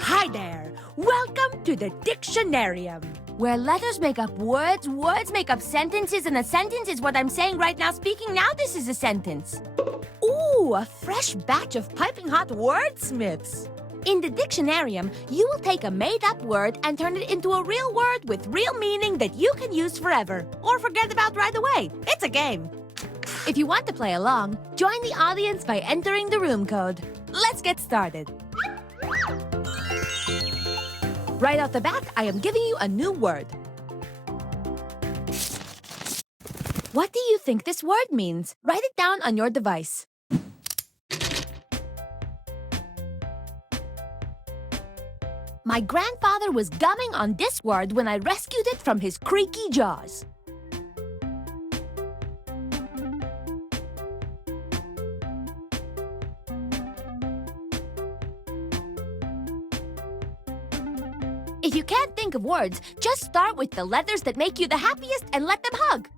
Hi there! Welcome to the Dictionarium, where letters make up words, words make up sentences, and a sentence is what I'm saying right now. Speaking now, this is a sentence. Ooh, a fresh batch of piping hot wordsmiths. In the Dictionarium, you will take a made-up word and turn it into a real word with real meaning that you can use forever, or forget about right away. It's a game. If you want to play along, join the audience by entering the room code. Let's get started. Right off the bat, I am giving you a new word. What do you think this word means? Write it down on your device. My grandfather was gumming on this word when I rescued it from his creaky jaws. If you can't think of words, just start with the letters that make you the happiest and let them hug.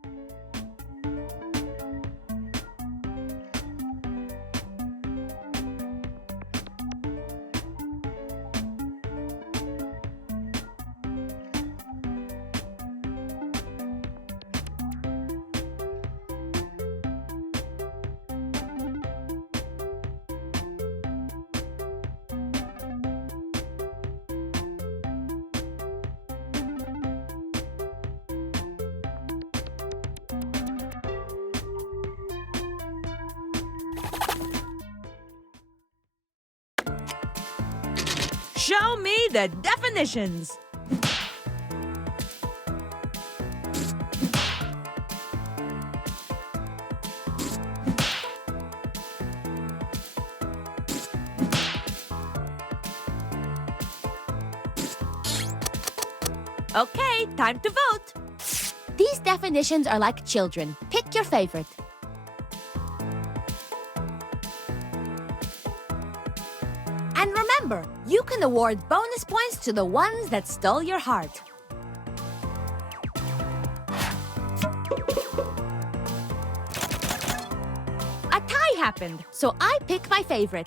Show me the definitions. Okay, time to vote. These definitions are like children. Pick your favorite. And remember, you can award bonus points to the ones that stole your heart. A tie happened, so I pick my favorite.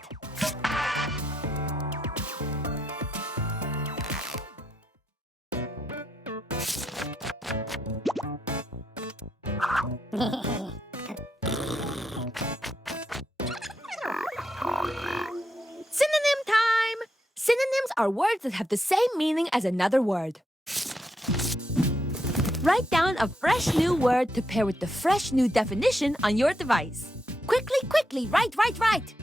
Synonym time! Synonyms are words that have the same meaning as another word. Write down a fresh new word to pair with the fresh new definition on your device. Quickly, quickly, write, write, write!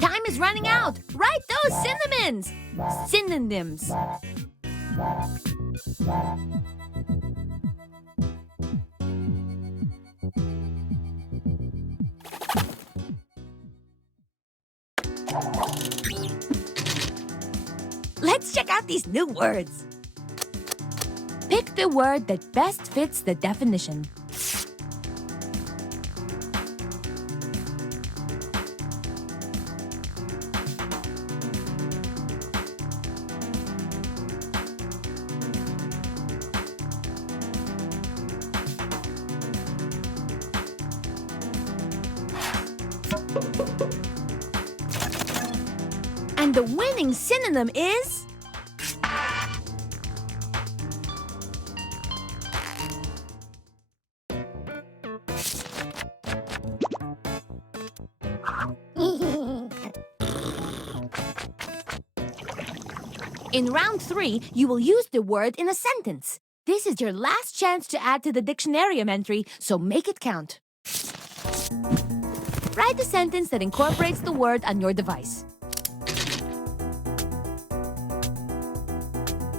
Time is running out! Write those synonyms! Synonyms. Let's check out these new words. Pick the word that best fits the definition. And the winning synonym is... In round 3, you will use the word in a sentence. This is your last chance to add to the dictionarium entry, so make it count. Write a sentence that incorporates the word on your device.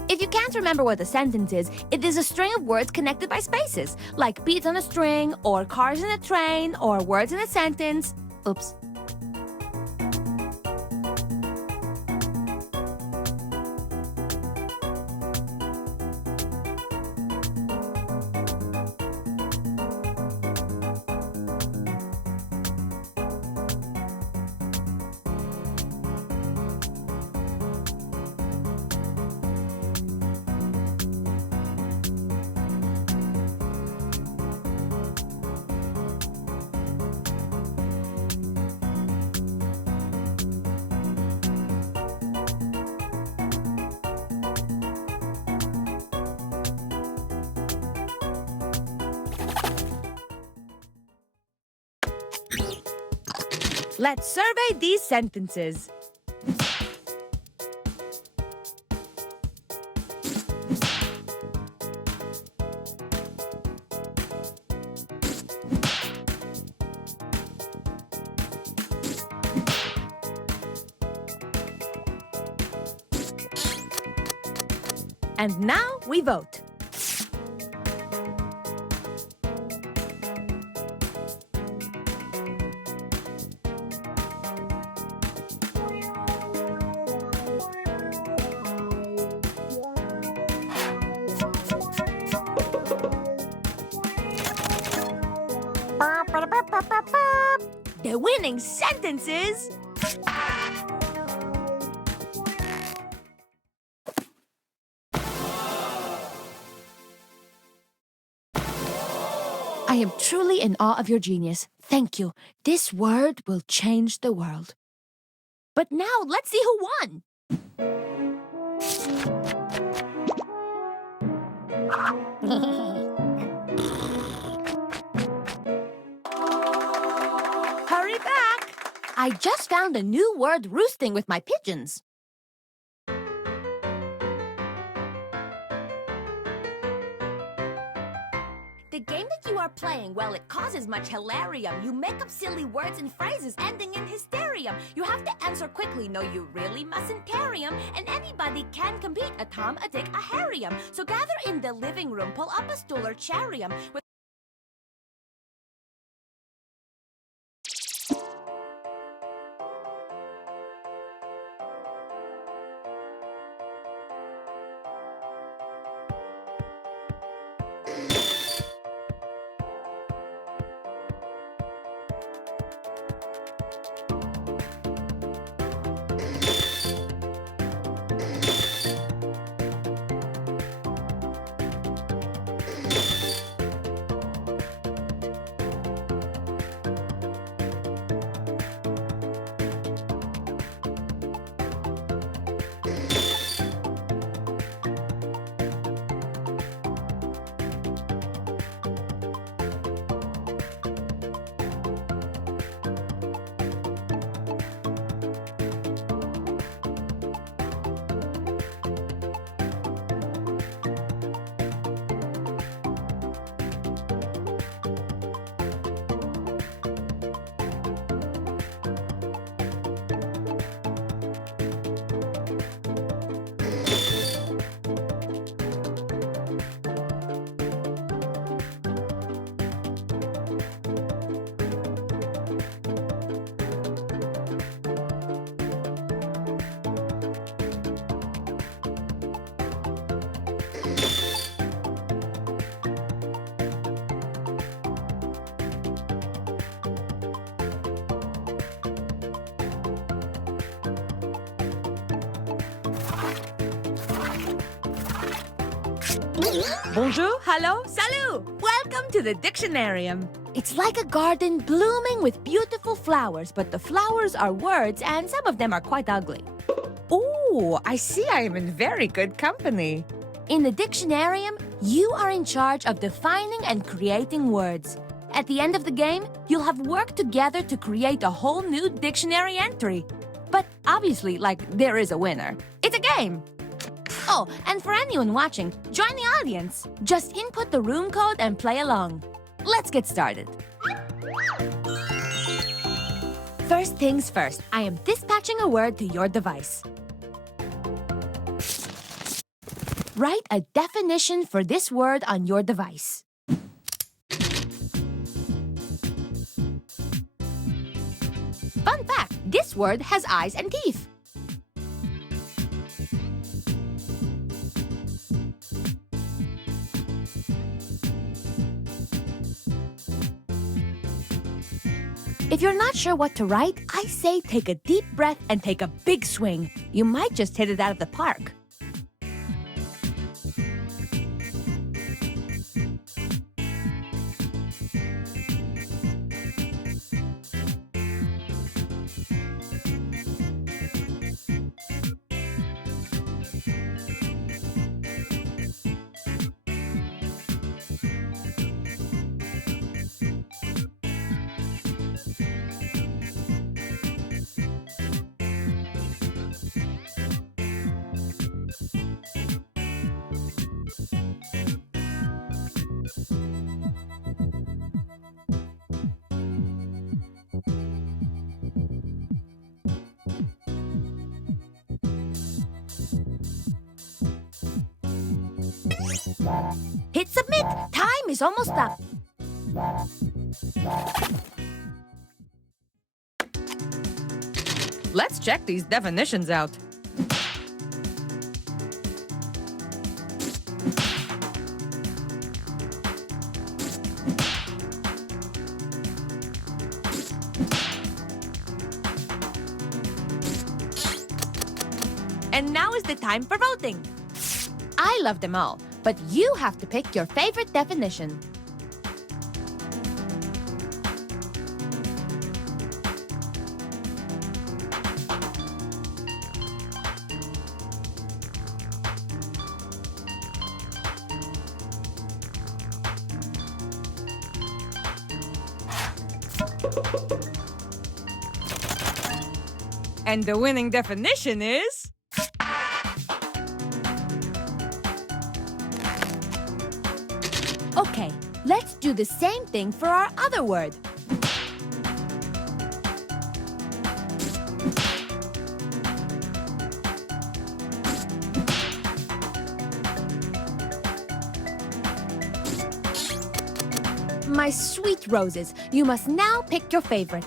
If you can't remember what a sentence is, it is a string of words connected by spaces, like beads on a string, or cars in a train, or words in a sentence. Oops. Let's survey these sentences. And now we vote. The winning sentence is... I am truly in awe of your genius. Thank you. This word will change the world. But now, let's see who won. Hurry back! I just found a new word roosting with my pigeons. The game that you are playing, well, it causes much hilarium. You make up silly words and phrases ending in hysterium. You have to answer quickly, no, you really mustn't carry 'em. And anybody can compete, a Tom, a Dick, a Harry'em. So gather in the living room, pull up a stool or chairium. Bonjour, hello, salut! Welcome to the Dictionarium. It's like a garden blooming with beautiful flowers, but the flowers are words and some of them are quite ugly. Ooh, I see I am in very good company. In the Dictionarium, you are in charge of defining and creating words. At the end of the game, you'll have worked together to create a whole new dictionary entry. But obviously, there is a winner. It's a game! Oh, and for anyone watching, join the audience. Just input the room code and play along. Let's get started. First things first, I am dispatching a word to your device. Write a definition for this word on your device. Fun fact, this word has eyes and teeth. If you're not sure what to write, I say take a deep breath and take a big swing. You might just hit it out of the park. Hit submit. Time is almost up. Let's check these definitions out. And now is the time for voting. I love them all, but you have to pick your favorite definition. And the winning definition is... Okay, let's do the same thing for our other word. My sweet roses, you must now pick your favorite.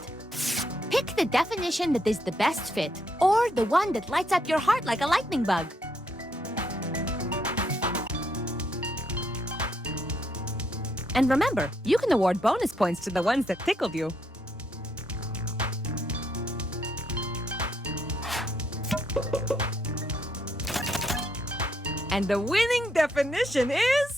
Pick the definition that is the best fit, or the one that lights up your heart like a lightning bug. And remember, you can award bonus points to the ones that tickled you. And the winning definition is...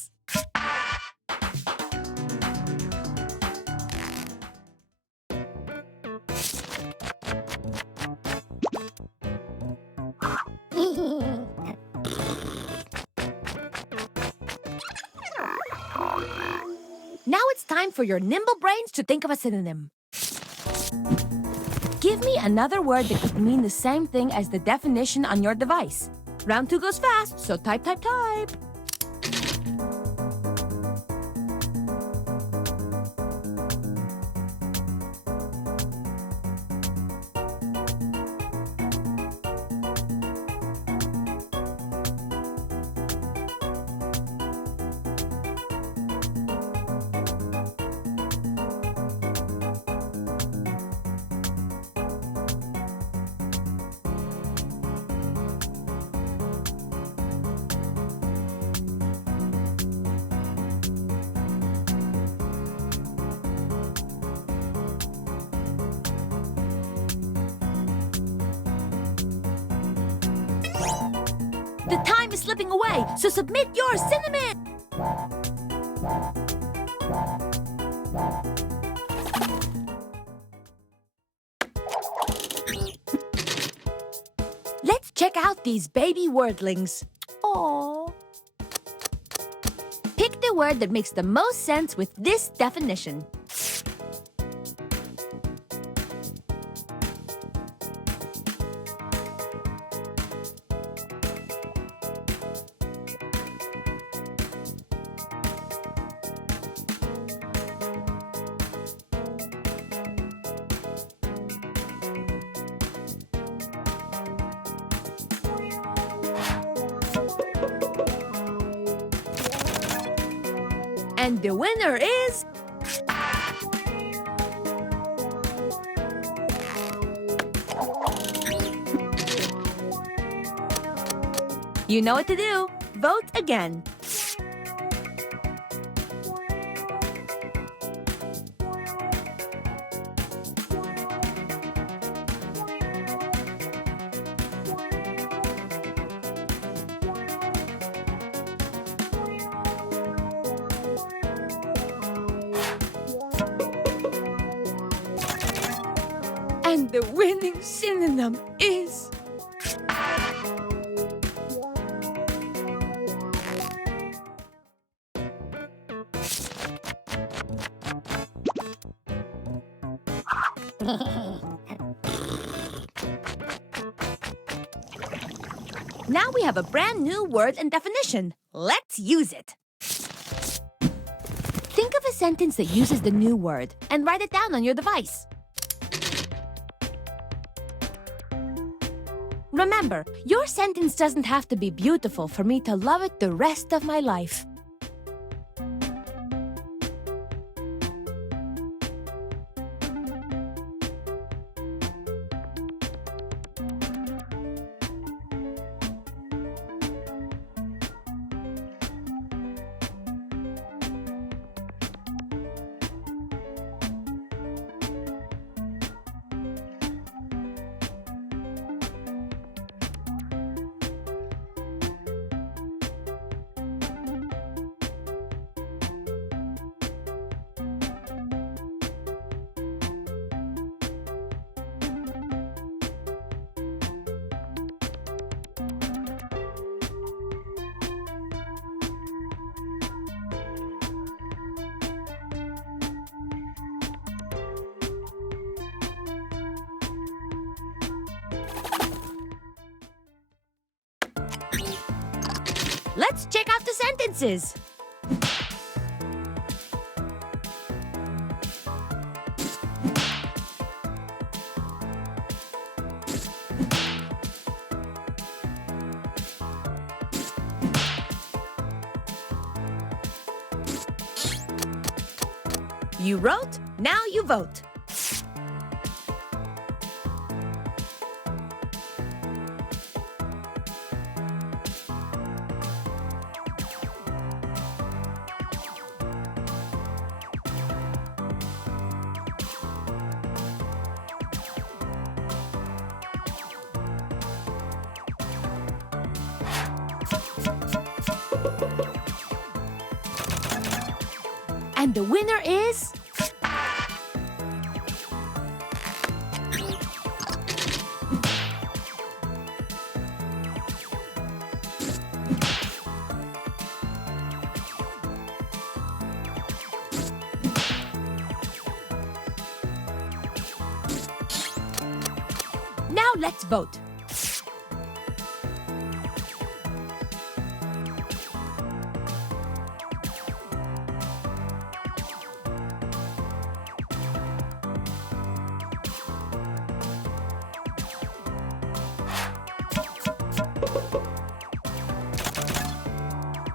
Now it's time for your nimble brains to think of a synonym. Give me another word that could mean the same thing as the definition on your device. Round 2 goes fast, so type, type, type. The time is slipping away, so submit your cinnamon! Let's check out these baby wordlings. Aww. Pick the word that makes the most sense with this definition. And the winner is... You know what to do. Vote again. And the winning synonym is... Now we have a brand new word and definition. Let's use it. Think of a sentence that uses the new word and write it down on your device. Remember, your sentence doesn't have to be beautiful for me to love it the rest of my life. Let's check out the sentences. You wrote, now you vote. And the winner is... Now let's vote.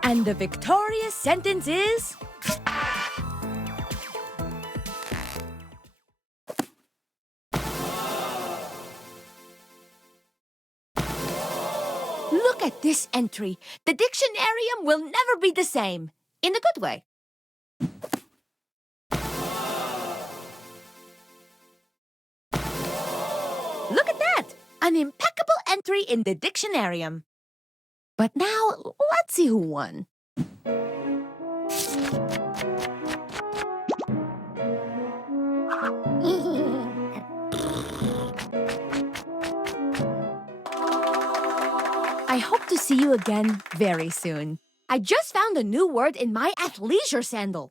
And the victorious sentence is... Look at this entry. The dictionarium will never be the same. In a good way. Look at that! An impeccable entry in the dictionarium. But now, let's see who won. I hope to see you again very soon. I just found a new word in my athleisure sandal.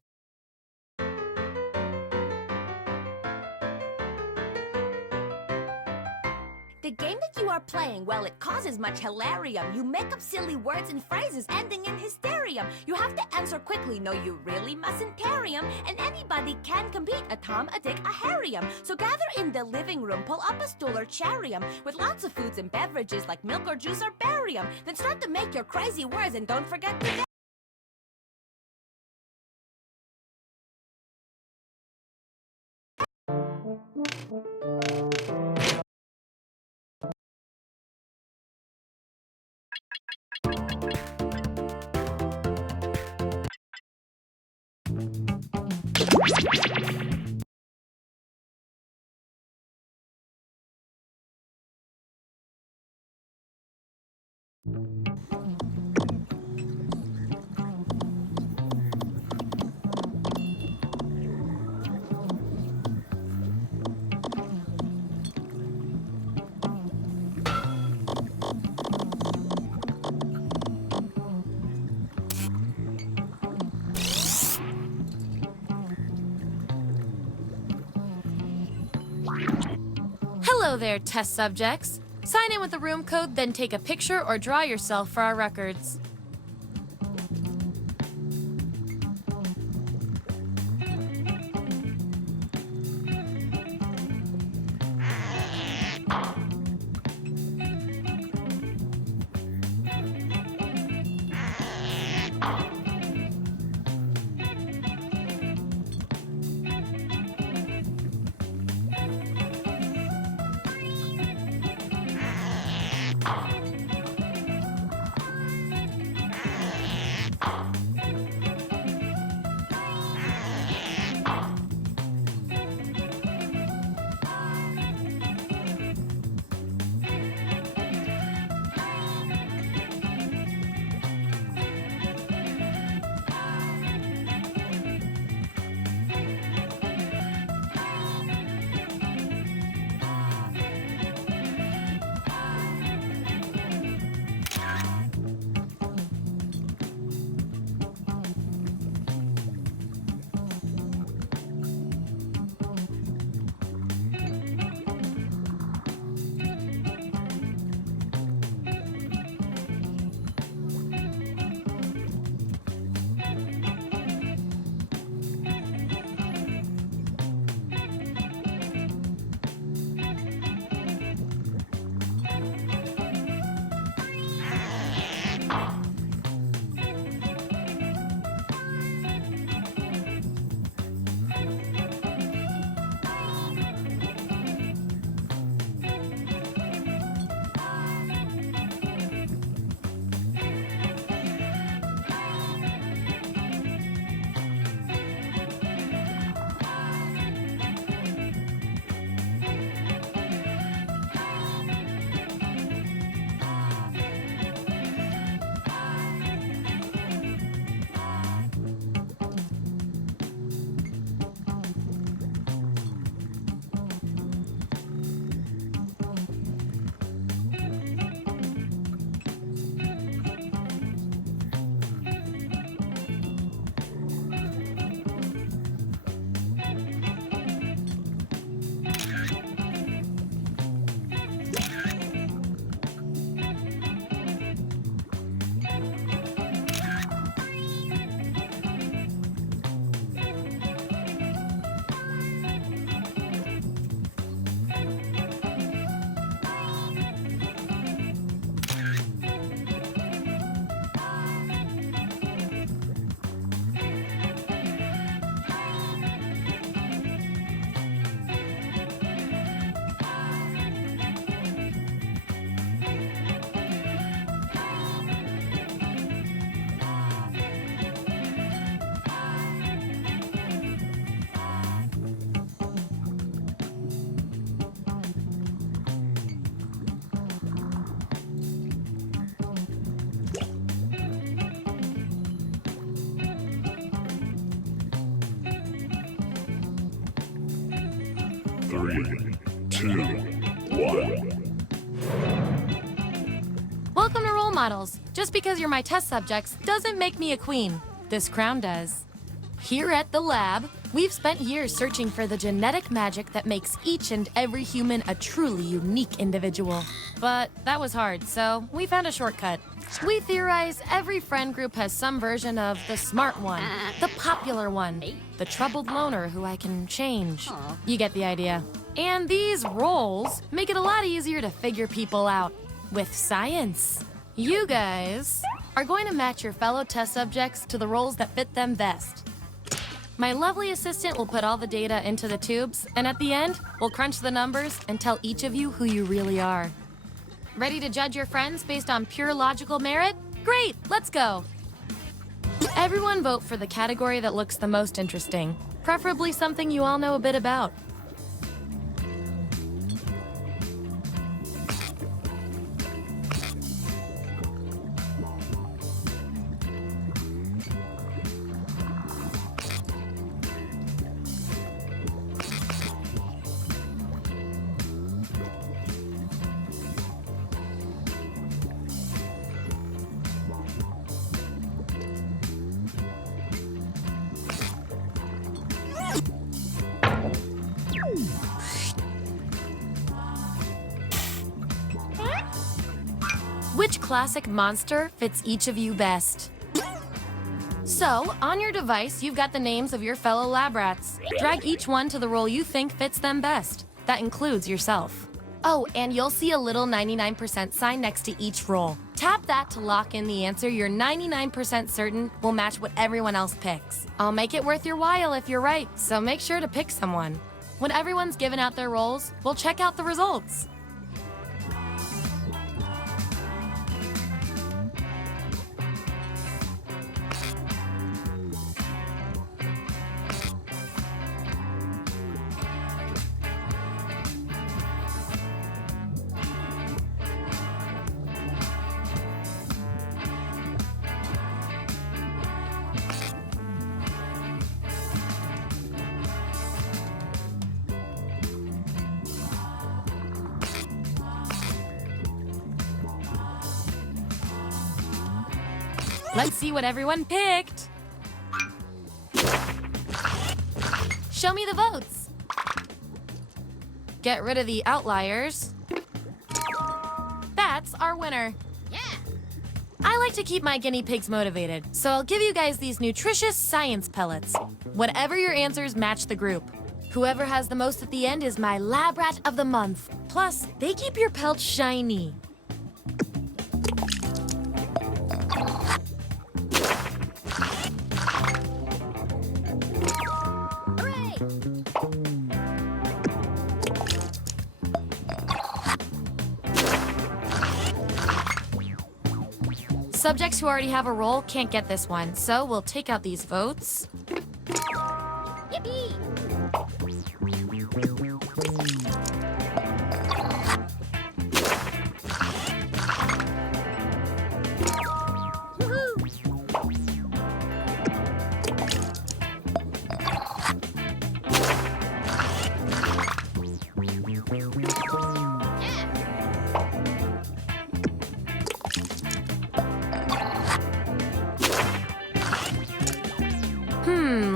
The game that you are playing, well, it causes much hilarium. You make up silly words and phrases ending in hysterium. You have to answer quickly, no, you really mustn't tarry 'em. And anybody can compete, a Tom, a Dick, a Harry'em. So gather in the living room, pull up a stool or charium with lots of foods and beverages like milk or juice or barium. Then start to make your crazy words and don't forget to... Hello there, test subjects. Sign in with the room code, then take a picture or draw yourself for our records. 3, 2, 1. Welcome to Role Models. Just because you're my test subjects doesn't make me a queen. This crown does. Here at the lab, we've spent years searching for the genetic magic that makes each and every human a truly unique individual. But that was hard, so we found a shortcut. We theorize every friend group has some version of the smart one, the popular one, the troubled loner who I can change. You get the idea. And these roles make it a lot easier to figure people out with science. You guys are going to match your fellow test subjects to the roles that fit them best. My lovely assistant will put all the data into the tubes, and at the end, we'll crunch the numbers and tell each of you who you really are. Ready to judge your friends based on pure logical merit? Great, let's go. Everyone vote for the category that looks the most interesting, preferably something you all know a bit about. Which classic monster fits each of you best? So, on your device, you've got the names of your fellow lab rats. Drag each one to the role you think fits them best. That includes yourself. Oh, and you'll see a little 99% sign next to each role. Tap that to lock in the answer you're 99% certain will match what everyone else picks. I'll make it worth your while if you're right, so make sure to pick someone. When everyone's given out their roles, we'll check out the results. Let's see what everyone picked. Show me the votes. Get rid of the outliers. That's our winner. Yeah. I like to keep my guinea pigs motivated, so I'll give you guys these nutritious science pellets. Whatever your answers match the group. Whoever has the most at the end is my lab rat of the month. Plus, they keep your pelts shiny. Subjects who already have a role can't get this one, so we'll take out these votes. Yippee!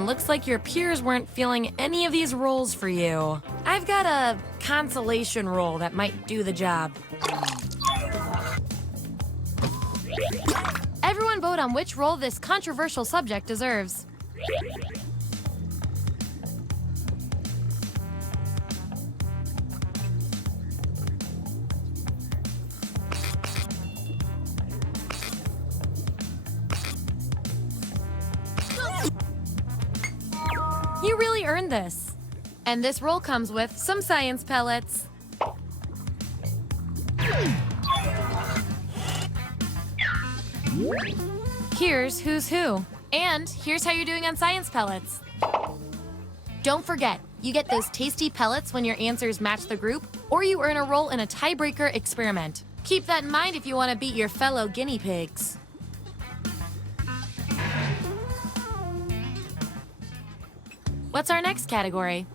Looks like your peers weren't feeling any of these roles for you. I've got a consolation role that might do the job. Everyone vote on which role this controversial subject deserves. You really earned this. And this roll comes with some science pellets. Here's who's who. And here's how you're doing on science pellets. Don't forget, you get those tasty pellets when your answers match the group, or you earn a role in a tiebreaker experiment. Keep that in mind if you want to beat your fellow guinea pigs. What's our next category?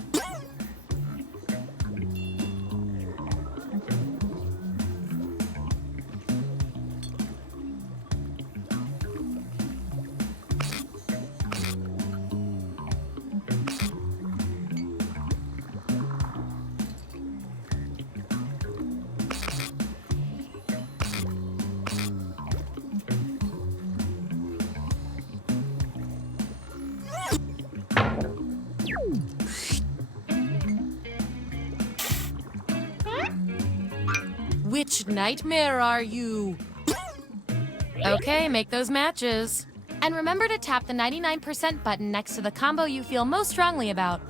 Which nightmare are you? Okay, make those matches. And remember to tap the 99% button next to the combo you feel most strongly about.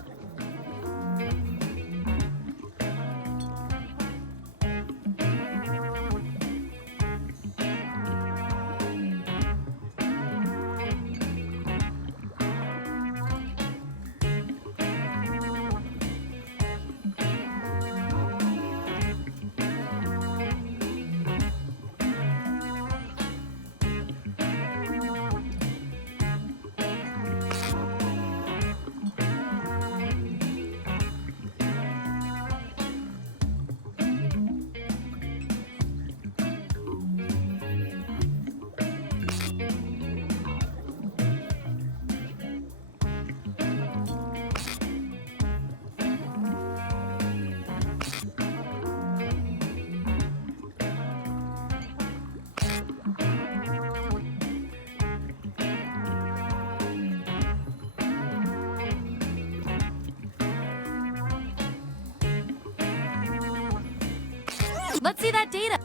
Let's see that data.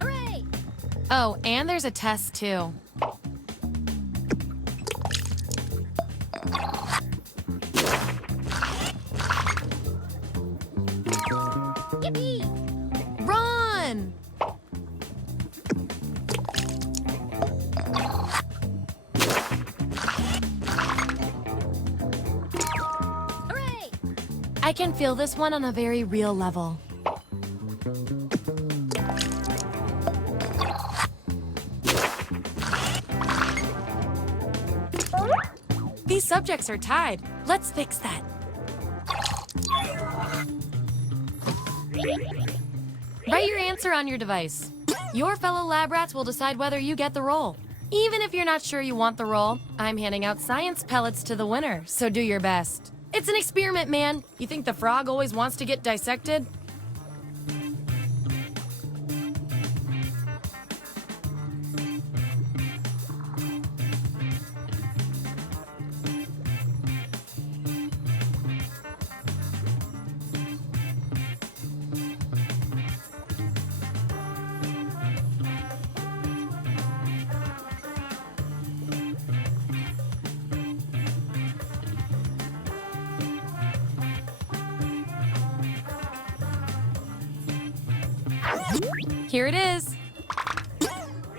Hooray! Oh, and there's a test too. Yippee! Run! Hooray! I can feel this one on a very real level. These subjects are tied. Let's fix that. Write your answer on your device. Your fellow lab rats will decide whether you get the role. Even if you're not sure you want the role, I'm handing out science pellets to the winner, so do your best. It's an experiment, man. You think the frog always wants to get dissected? Here it is.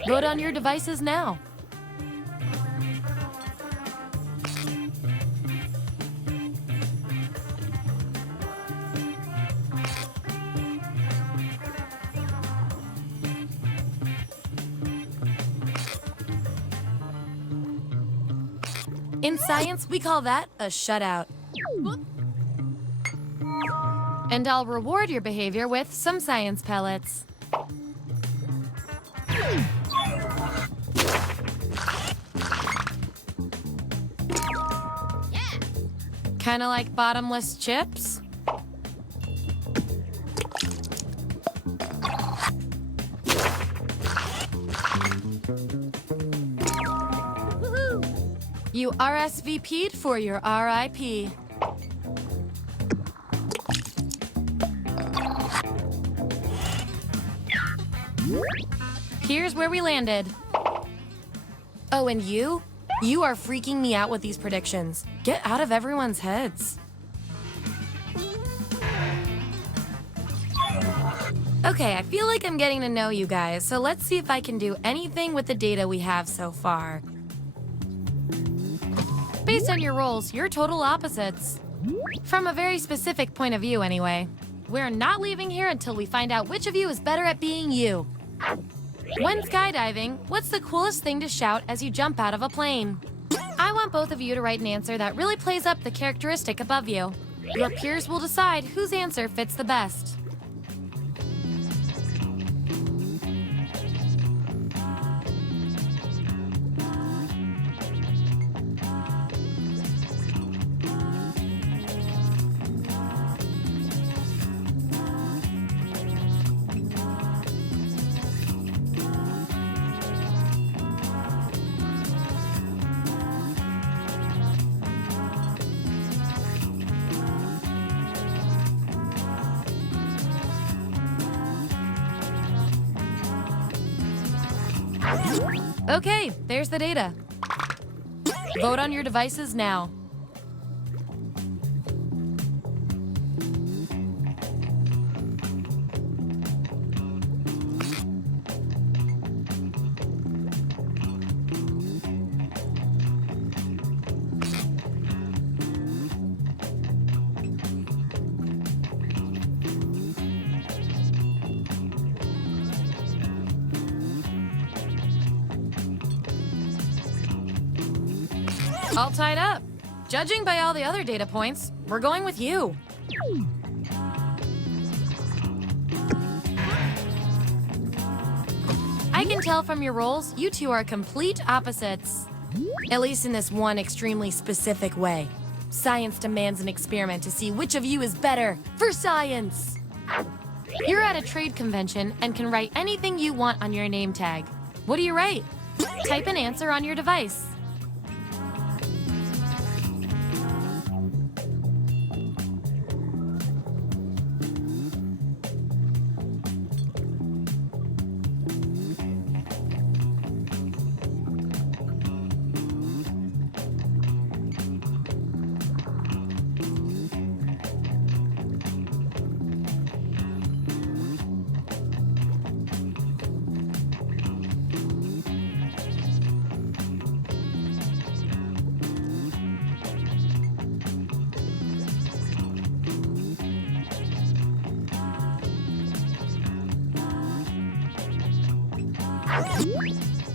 Vote on your devices now. In science, we call that a shutout. And I'll reward your behavior with some science pellets. Kinda like bottomless chips? Woohoo! You RSVP'd for your RIP. Here's where we landed. Oh, and you? You are freaking me out with these predictions. Get out of everyone's heads. Okay, I feel like I'm getting to know you guys, so let's see if I can do anything with the data we have so far. Based on your roles, you're total opposites. From a very specific point of view, anyway. We're not leaving here until we find out which of you is better at being you. When skydiving, what's the coolest thing to shout as you jump out of a plane? I want both of you to write an answer that really plays up the characteristic above you. Your peers will decide whose answer fits the best. Okay, there's the data. Vote on your devices now. All tied up. Judging by all the other data points, we're going with you. I can tell from your roles, you two are complete opposites. At least in this one extremely specific way. Science demands an experiment to see which of you is better for science. You're at a trade convention and can write anything you want on your name tag. What do you write? Type an answer on your device.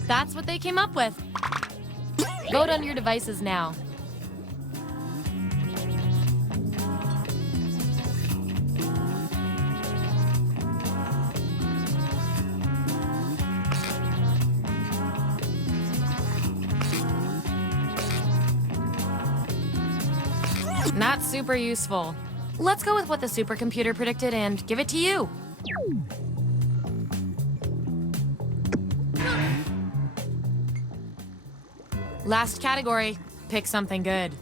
That's what they came up with. Vote on your devices now. Not super useful. Let's go with what the supercomputer predicted and give it to you. Last category, pick something good.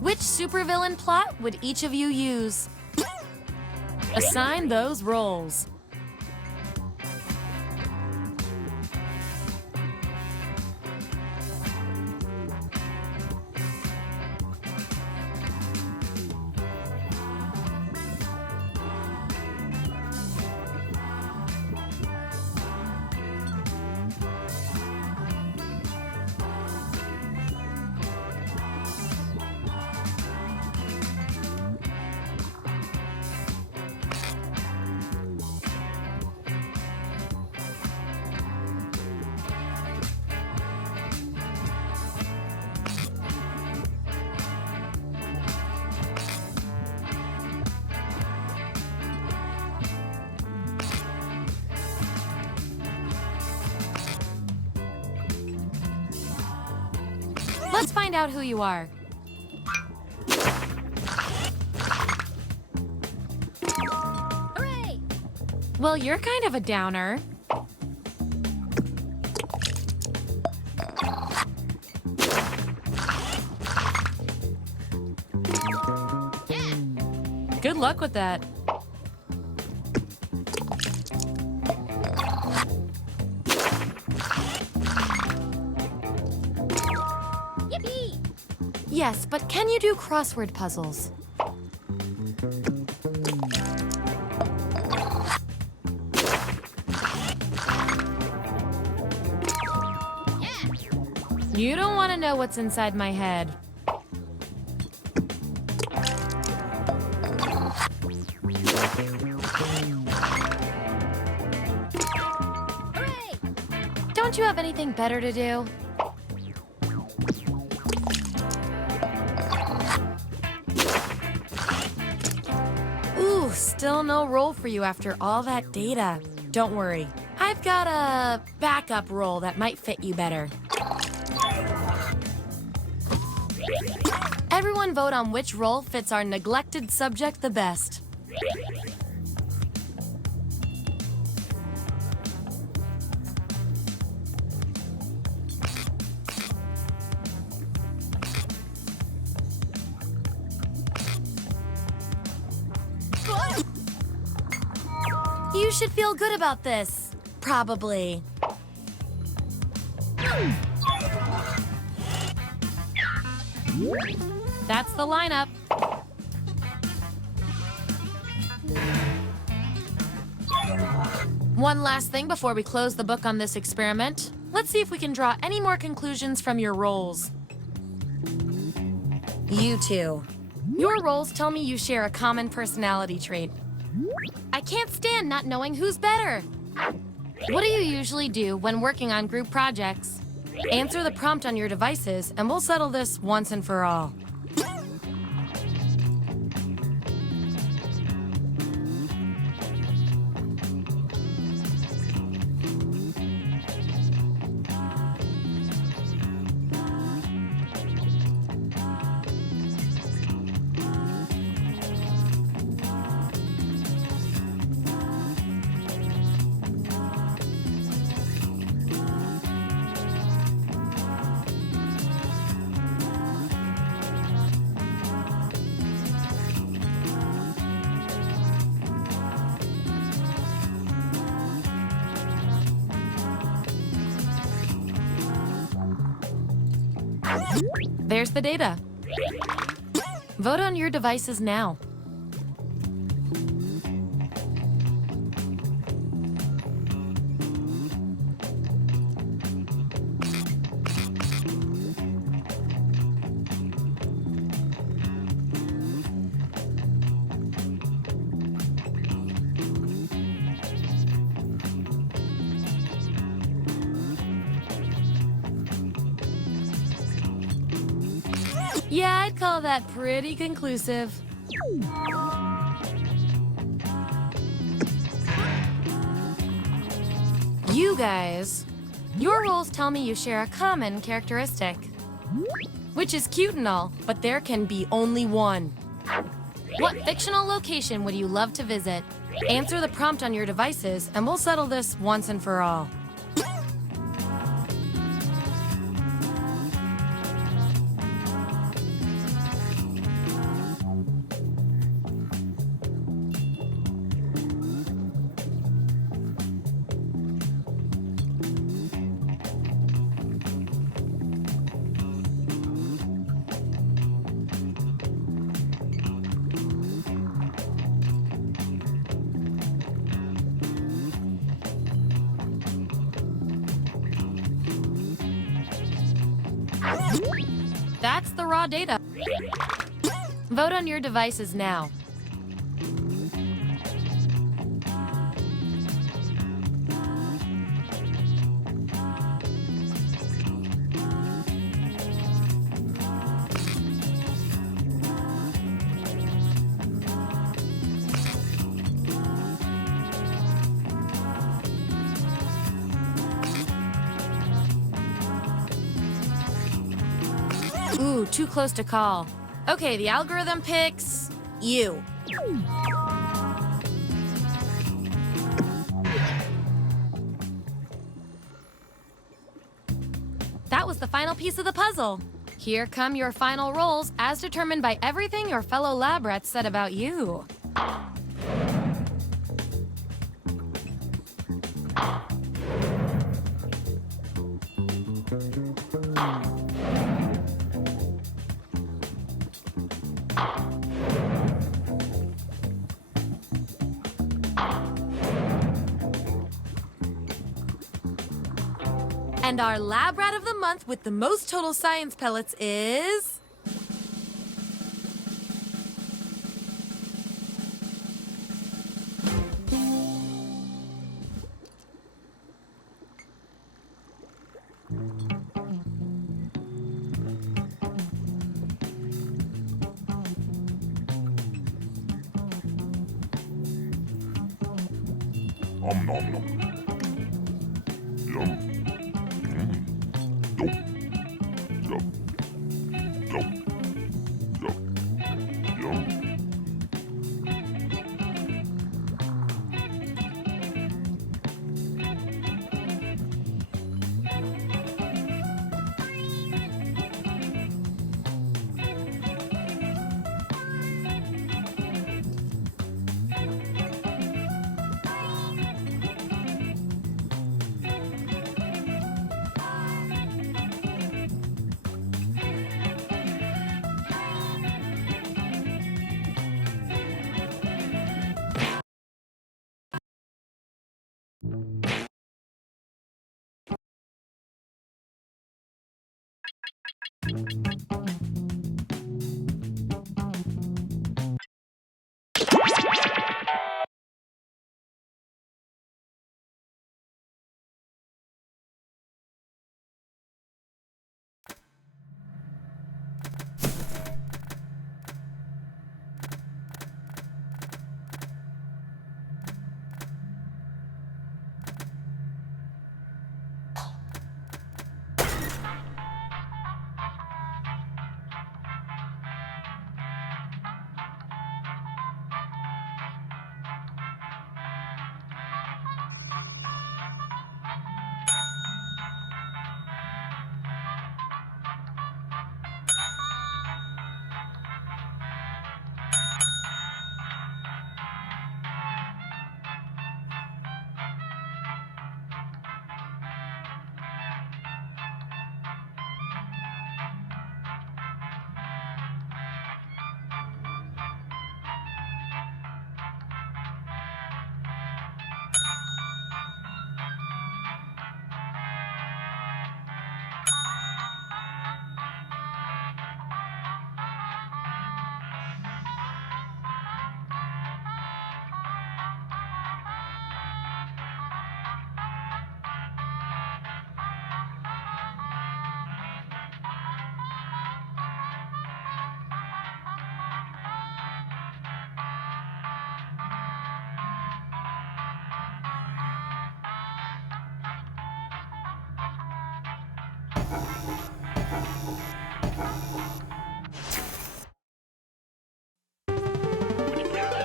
Which supervillain plot would each of you use? Assign those roles. Let's find out who you are. Hooray! Well, you're kind of a downer. Yeah! Good luck with that. Yippee! Yes, but can you do crossword puzzles? You don't want to know what's inside my head. Hooray! Don't you have anything better to do? Ooh, still no role for you after all that data. Don't worry. I I've got a backup role that might fit you better. Everyone vote on which role fits our neglected subject the best. You should feel good about this. Probably. That's the lineup. One last thing before we close the book on this experiment. Let's see if we can draw any more conclusions from your roles. You two. Your roles tell me you share a common personality trait. I can't stand not knowing who's better. What do you usually do when working on group projects? Answer the prompt on your devices, and we'll settle this once and for all. There's the data. Vote on your devices now. Yeah, I'd call that pretty conclusive. You guys, your roles tell me you share a common characteristic. Which is cute and all, but there can be only one. What fictional location would you love to visit? Answer the prompt on your devices, and we'll settle this once and for all. That's the raw data. Vote on your devices now. Ooh, too close to call. Okay, the algorithm picks you. That was the final piece of the puzzle. Here come your final roles as determined by everything your fellow lab rats said about you. And our lab rat of the month with the most total science pellets is... Nom nom nom.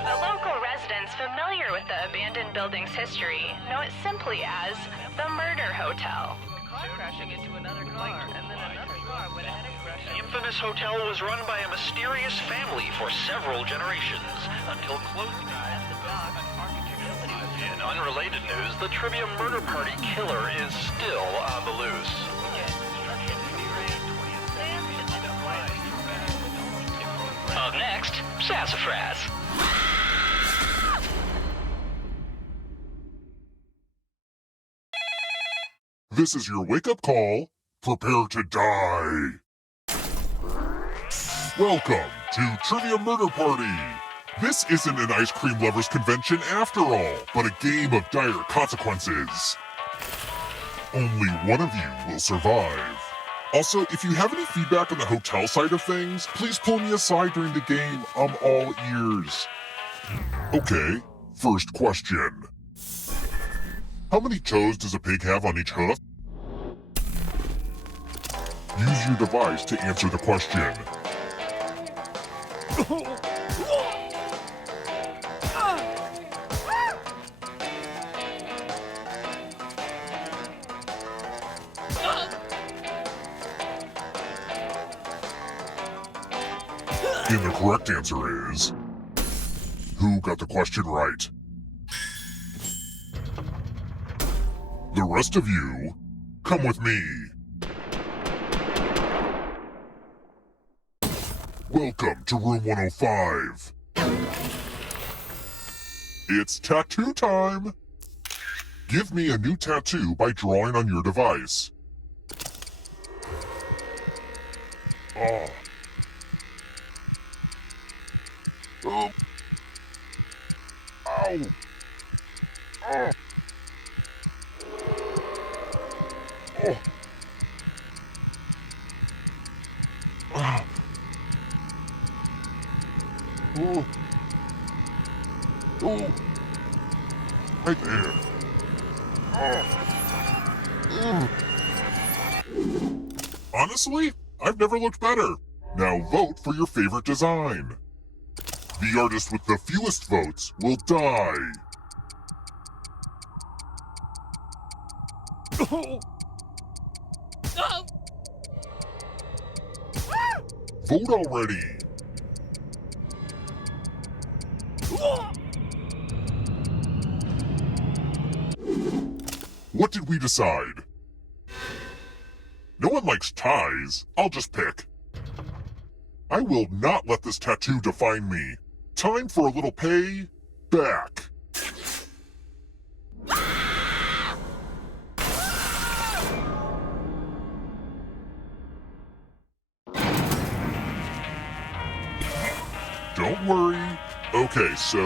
The local residents familiar with the abandoned building's history know it simply as the Murder Hotel. The infamous hotel was run by a mysterious family for several generations until closing. In unrelated news, the trivia murder party killer is still on the loose. Up next, Sassafras. This is your wake-up call. Prepare to die. Welcome to Trivia Murder Party. This isn't an ice cream lovers convention after all, but a game of dire consequences. Only one of you will survive. Also, if you have any feedback on the hotel side of things, please pull me aside during the game. I'm all ears. Okay, first question. How many toes does a pig have on each hoof? Use your device to answer the question. And the correct answer is... Who got the question right? The rest of you, come with me. Welcome to room 105. It's tattoo time. Give me a new tattoo by drawing on your device. Oh. Oh. Ow. Oh. Oh. Ah. Oh. Oh. Right there. Oh. Honestly, I've never looked better. Now vote for your favorite design. The artist with the fewest votes will die. Vote already. What did we decide? No one likes ties. I'll just pick. I will not let this tattoo define me. Time for a little pay back. don't worry. Okay, so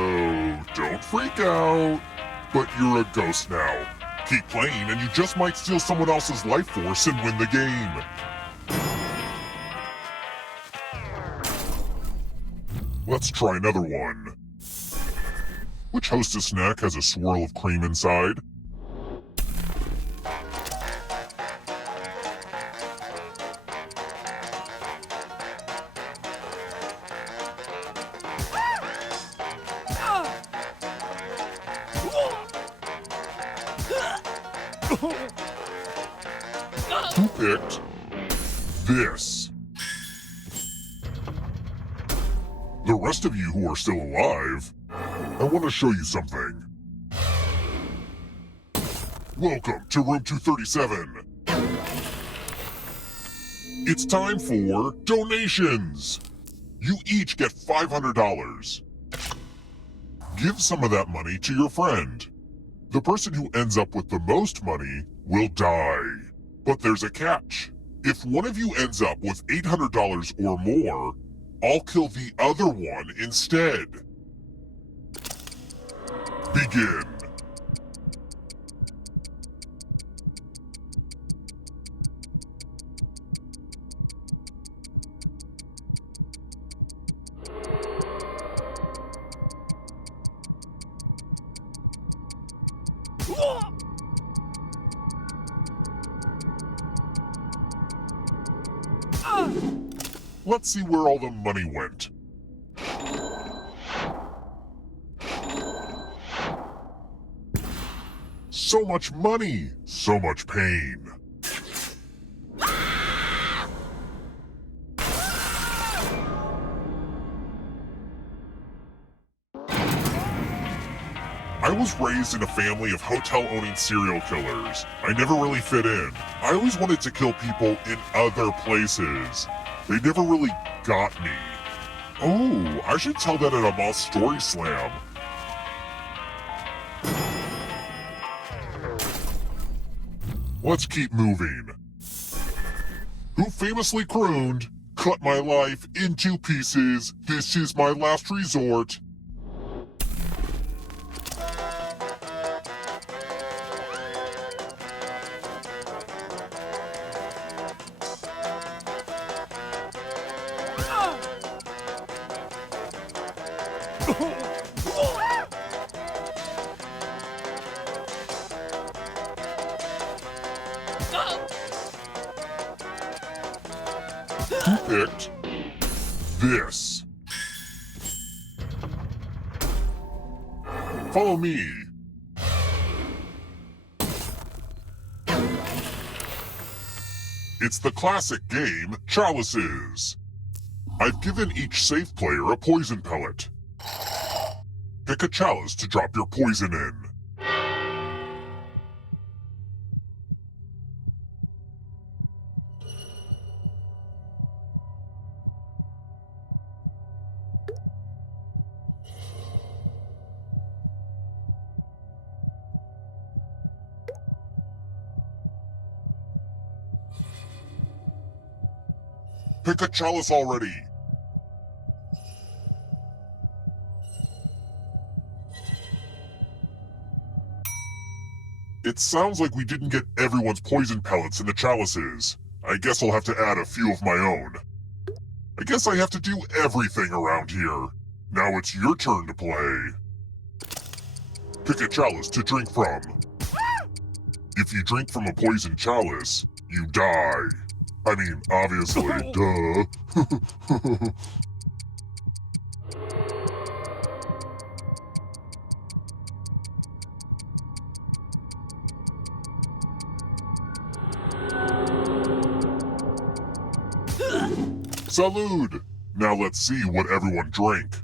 don't freak out. But you're a ghost now. Keep playing and you just might steal someone else's life force and win the game. Let's try another one. Which Hostess snack has a swirl of cream inside? Who picked this? The rest of you who are still alive, I want to show you something. Welcome to room 237. It's time for donations. You each get $500. Give some of that money to your friend. The person who ends up with the most money will die. But there's a catch. If one of you ends up with $800 or more, I'll kill the other one instead. Begin. Let's see where all the money went. So much money, so much pain. I was raised in a family of hotel-owning serial killers. I never really fit in. I always wanted to kill people in other places. They never really got me. Oh, I should tell that at a Moth Story Slam. Let's keep moving. Who famously crooned, "Cut my life into pieces, this is my last resort." Who picked this? Follow me. It's the classic game, Chalices. I've given each safe player a poison pellet. Pick a chalice to drop your poison in. Pick a chalice already. It sounds like we didn't get everyone's poison pellets in the chalices. I guess I'll have to add a few of my own. I guess I have to do everything around here. Now it's your turn to play. Pick a chalice to drink from. If you drink from a poison chalice, you die. I mean, obviously, duh. Salud! Now let's see what everyone drank.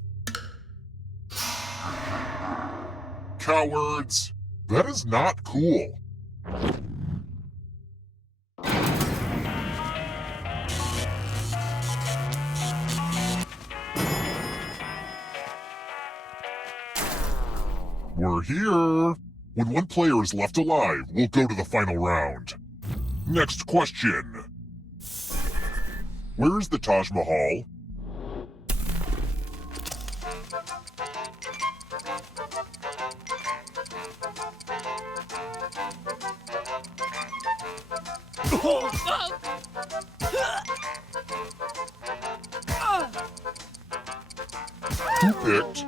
Cowards! That is not cool. We're here. When one player is left alive, we'll go to the final round. Next question. Where is the Taj Mahal? Who picked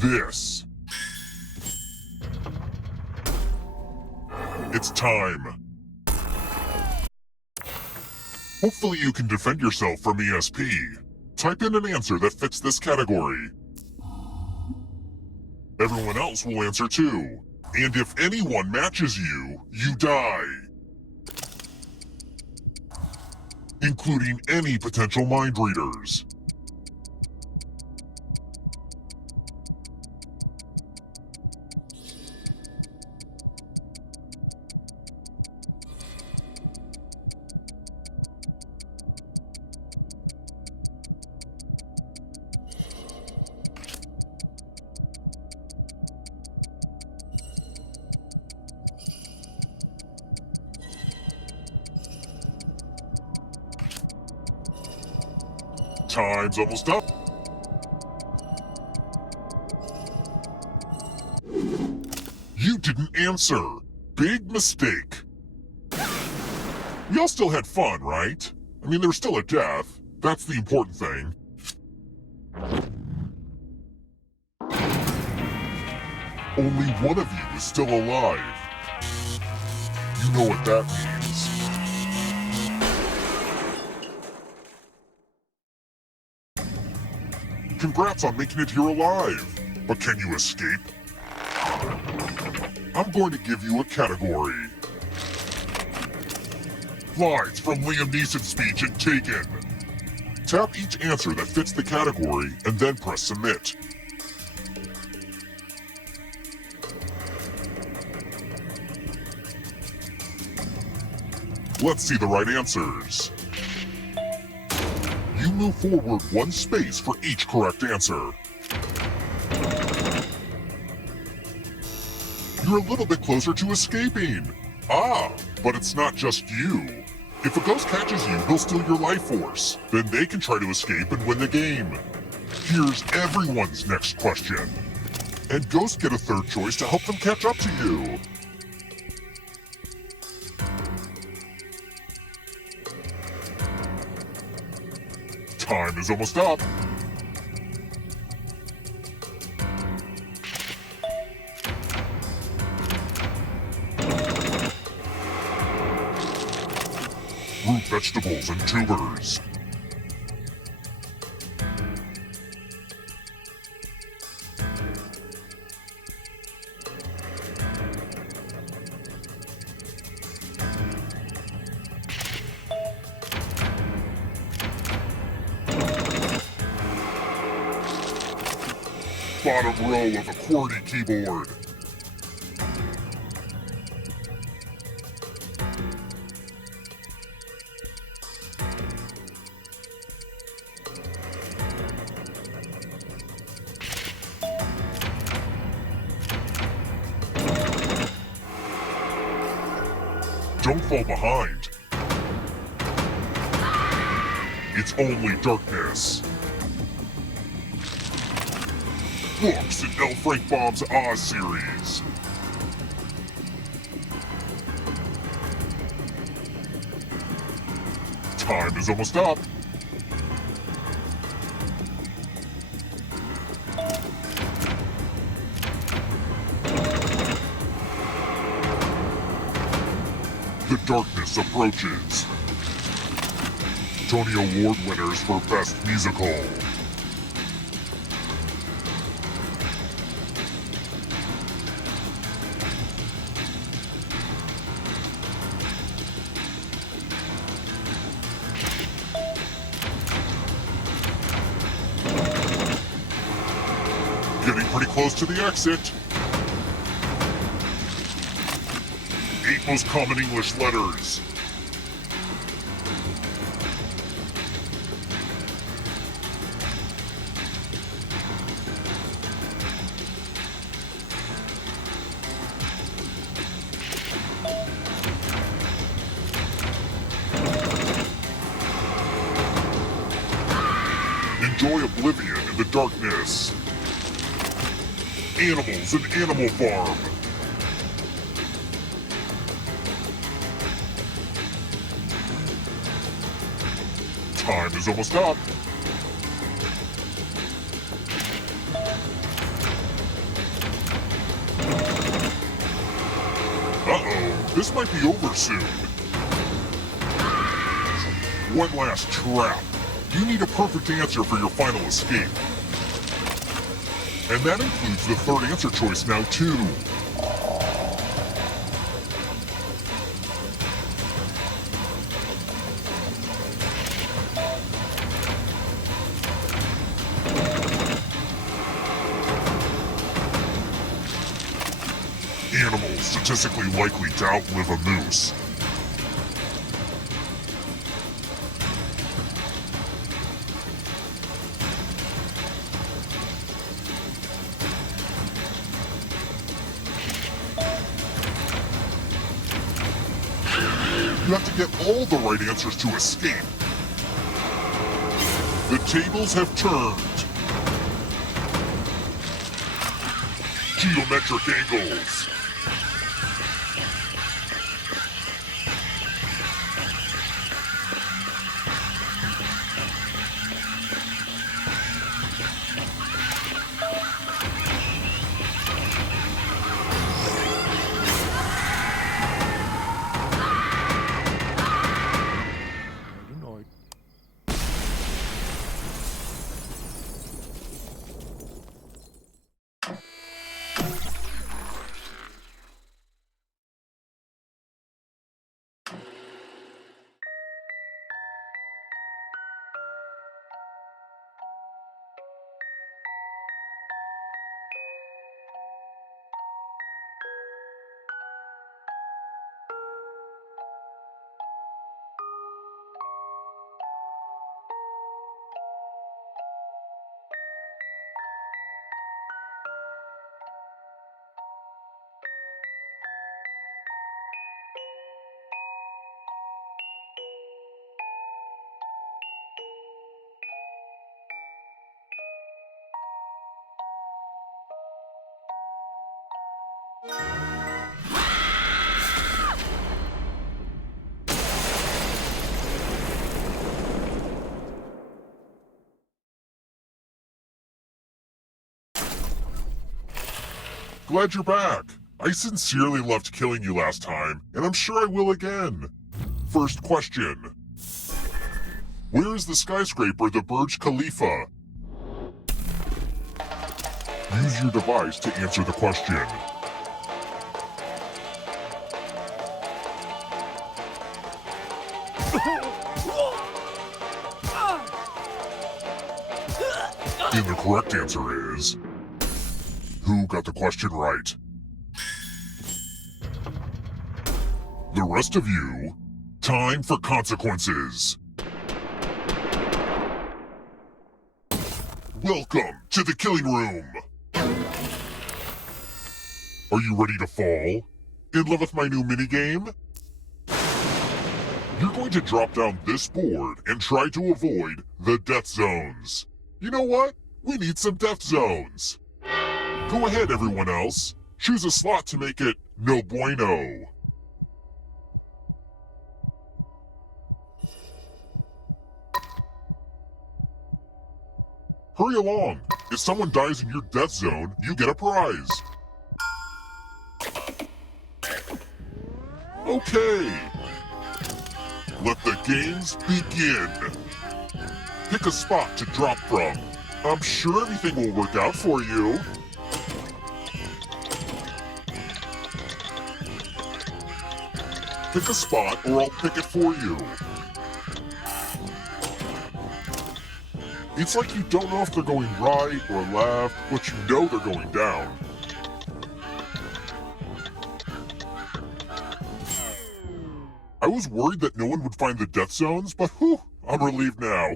this? It's time. Hopefully you can defend yourself from ESP. Type in an answer that fits this category. Everyone else will answer too. And if anyone matches you, you die. Including any potential mind readers. Time's almost up. You didn't answer. Big mistake. We all still had fun, right? I mean, there was still a death. That's the important thing. Only one of you is still alive. You know what that means. Congrats on making it here alive. But can you escape? I'm going to give you a category. Lines from Liam Neeson's speech in Taken. Tap each answer that fits the category and then press submit. Let's see the right answers. You move forward one space for each correct answer. You're a little bit closer to escaping. Ah, but it's not just you. If a ghost catches you, he'll steal your life force. Then they can try to escape and win the game. Here's everyone's next question. And ghosts get a third choice to help them catch up to you. Time is almost up. Root vegetables and tubers. Bottom row of a QWERTY keyboard. Don't fall behind. It's only darkness. Books in L. Frank Baum's Oz series. Time is almost up. The darkness approaches. Tony Award winners for Best Musical. Getting pretty close to the exit. 8 most common English letters. Enjoy oblivion in the darkness. Animals in Animal Farm. Time is almost up. Uh-oh, this might be over soon. One last trap. You need a perfect answer for your final escape. And that includes the third answer choice now, too. Animals statistically likely to outlive a moose. You have to get all the right answers to escape. The tables have turned. Geometric angles. Glad you're back. I sincerely loved killing you last time, and I'm sure I will again. First question. Where is the skyscraper, the Burj Khalifa? Use your device to answer the question. And the correct answer is... Who got the question right? The rest of you, time for consequences. Welcome to the killing room. Are you ready to fall? In love with my new minigame? You're going to drop down this board and try to avoid the death zones. You know what? We need some death zones. Go ahead, everyone else. Choose a slot to make it no bueno. Hurry along. If someone dies in your death zone, you get a prize. Okay. Let the games begin. Pick a spot to drop from. I'm sure everything will work out for you. Pick a spot or I'll pick it for you. It's like you don't know if they're going right or left, but you know they're going down. I was worried that no one would find the death zones, but whew, I'm relieved now.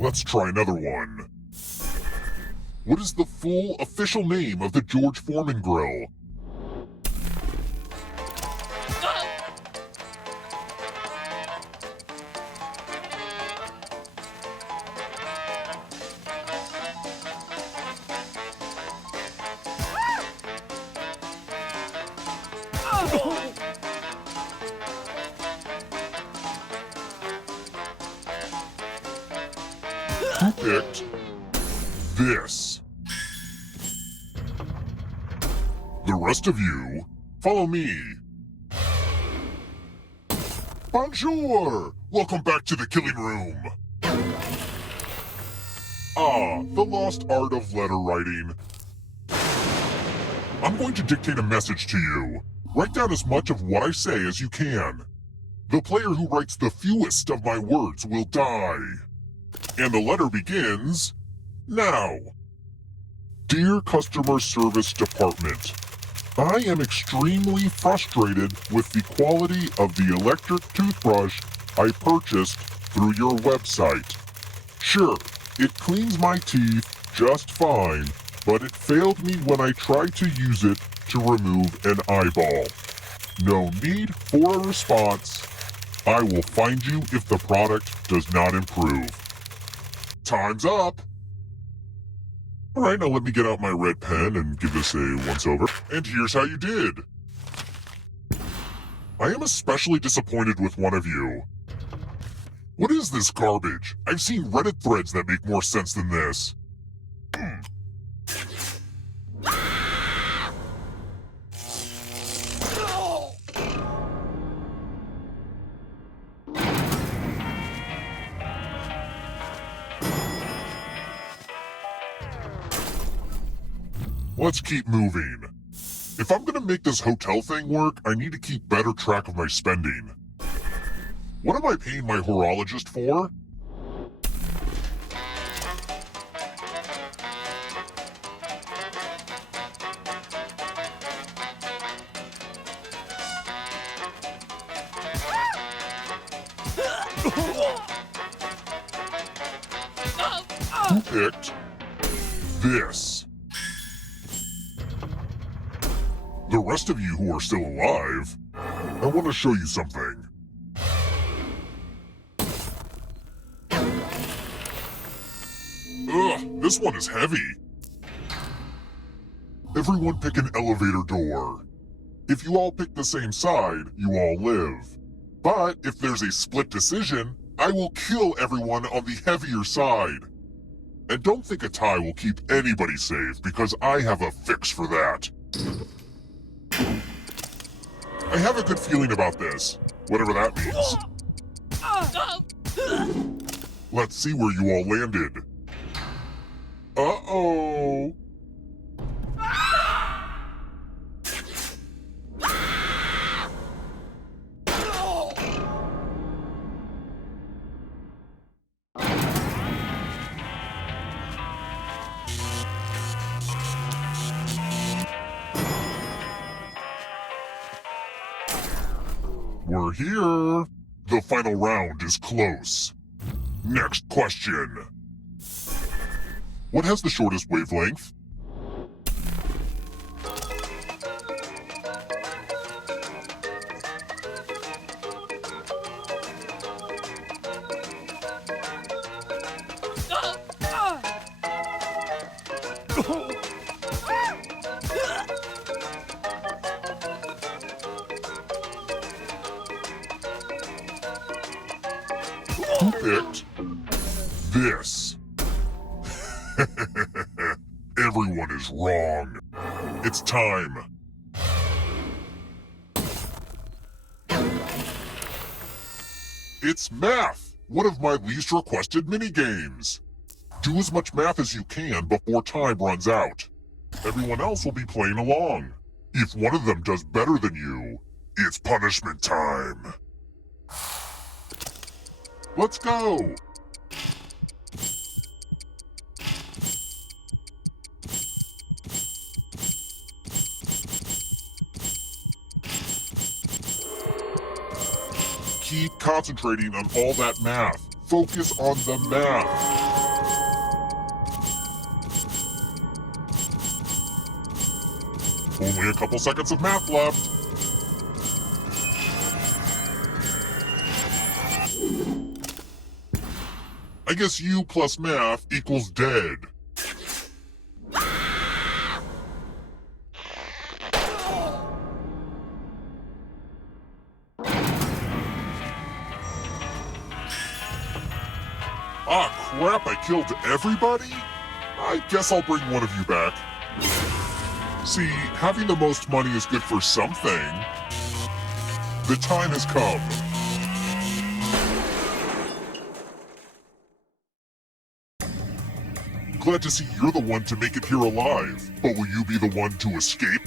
Let's try another one. What is the full official name of the George Foreman grill? Who picked this? The rest of you, follow me. Bonjour! Welcome back to the killing room. Ah, the lost art of letter writing. I'm going to dictate a message to you. Write down as much of what I say as you can. The player who writes the fewest of my words will die. And the letter begins now. Dear Customer Service Department, I am extremely frustrated with the quality of the electric toothbrush I purchased through your website. Sure, it cleans my teeth just fine, but it failed me when I tried to use it to remove an eyeball. No need for a response. I will find you if the product does not improve. Time's up! Alright, now let me get out my red pen and give this a once-over. And here's how you did. I am especially disappointed with one of you. What is this garbage? I've seen Reddit threads that make more sense than this. Let's keep moving. If I'm gonna make this hotel thing work, I need to keep better track of my spending. What am I paying my horologist for? Who picked this? The rest of you who are still alive, I want to show you something. Ugh, this one is heavy. Everyone pick an elevator door. If you all pick the same side, you all live. But if there's a split decision, I will kill everyone on the heavier side. And don't think a tie will keep anybody safe, because I have a fix for that. I have a good feeling about this, whatever that means. Let's see where you all landed. Uh-oh. We're here. The final round is close. Next question. What has the shortest wavelength? Who picked this? Everyone is wrong. It's time. It's math, one of my least requested minigames. Do as much math as you can before time runs out. Everyone else will be playing along. If one of them does better than you, it's punishment time. Let's go! Keep concentrating on all that math. Focus on the math. Only a couple seconds of math left. I guess U plus math equals dead. Ah, crap, I killed everybody? I guess I'll bring one of you back. See, having the most money is good for something. The time has come. Glad to see you're the one to make it here alive, but will you be the one to escape?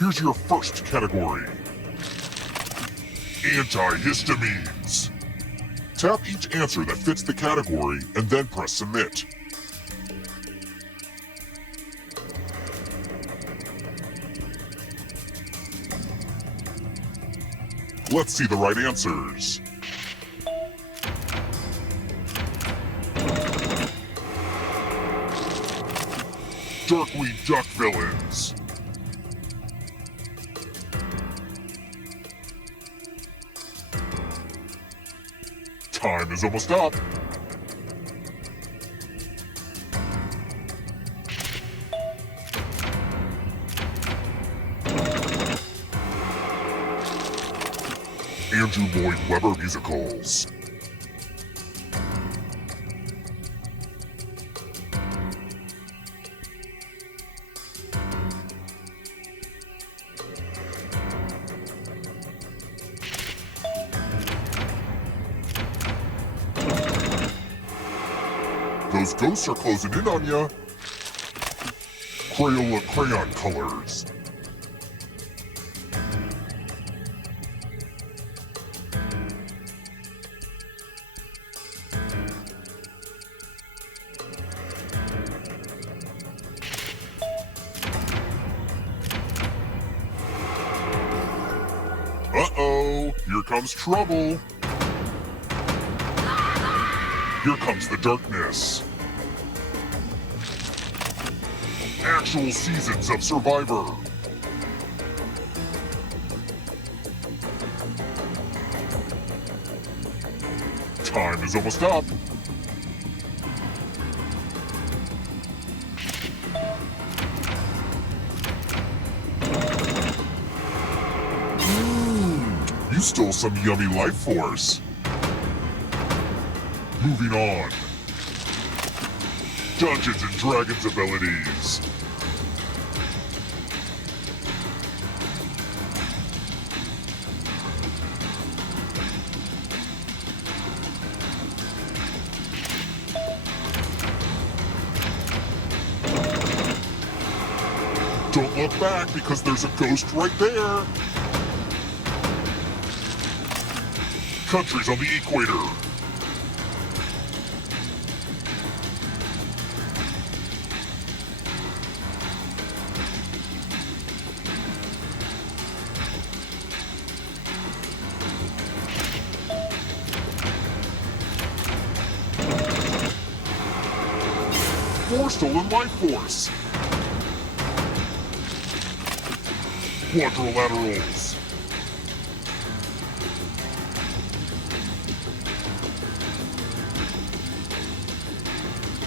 Here's your first category. Antihistamines. Tap each answer that fits the category and then press submit. Let's see the right answers. Darkwing Duck villains. Time is almost up. Andrew Lloyd Webber musicals. Those ghosts are closing in on ya. Crayola crayon colors. Uh-oh, here comes trouble. Here comes the darkness. Actual seasons of Survivor. Time is almost up. You stole some yummy life force. Moving on. Dungeons and Dragons abilities. Don't look back because there's a ghost right there. Countries on the equator. More stolen life force. Quadrilaterals.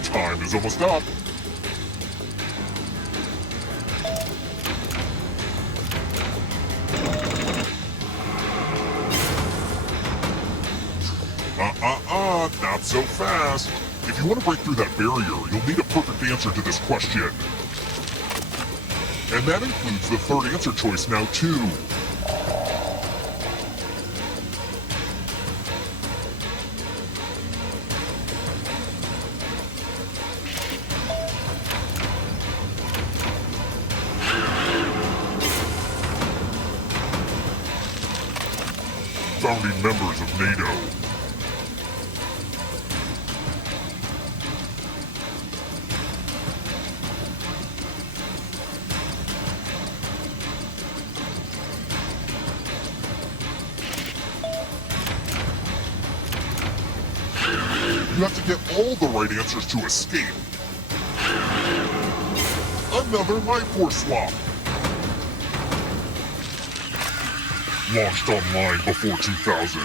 Time is almost up. Not so fast. If you want to break through that barrier, you'll need a perfect answer to this question. And that includes the third answer choice now, too. Founding members of NATO. You have to get all the right answers to escape. Another life force swap. Launched online before 2000.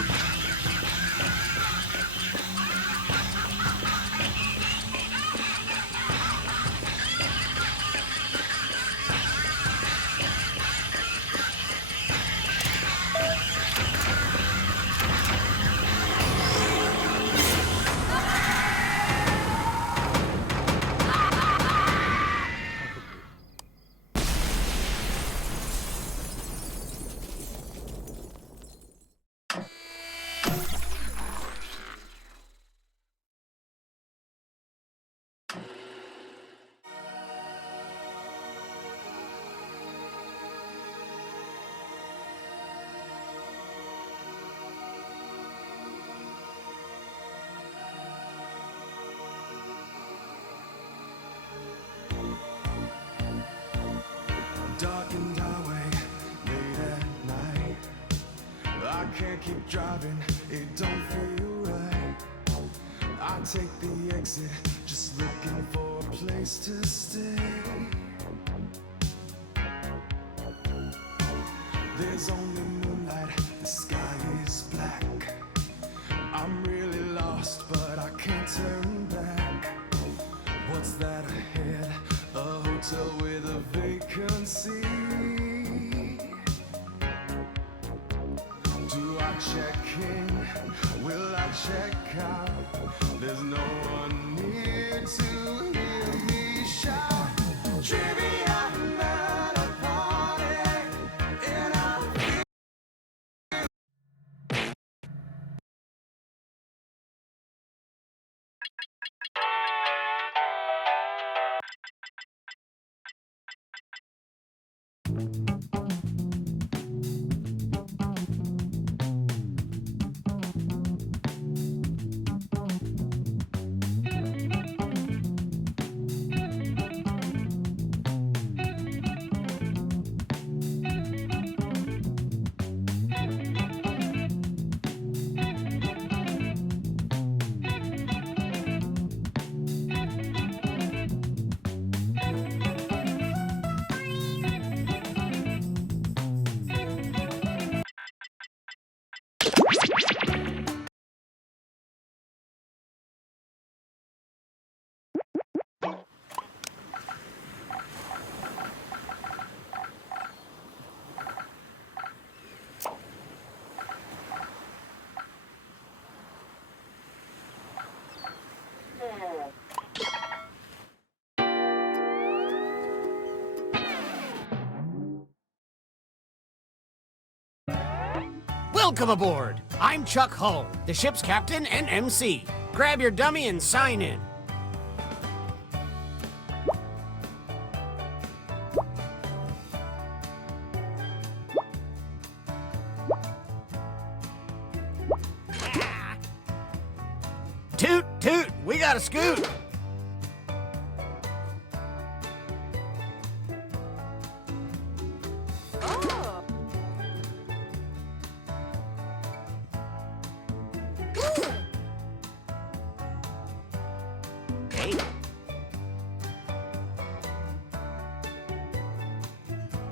can't keep driving, it don't feel right. I take the exit, just looking for a place to stay. There's only moonlight, the sky is black. I'm really lost, but I can't turn back. What's that ahead? A hotel with a vacancy. Do I check in? Will I check out? There's no one near to hear me shout. Trivia murder party, and I'm Welcome aboard! I'm Chuck Hull, the ship's captain and MC. Grab your dummy and sign in. Toot, toot, we got a scoot!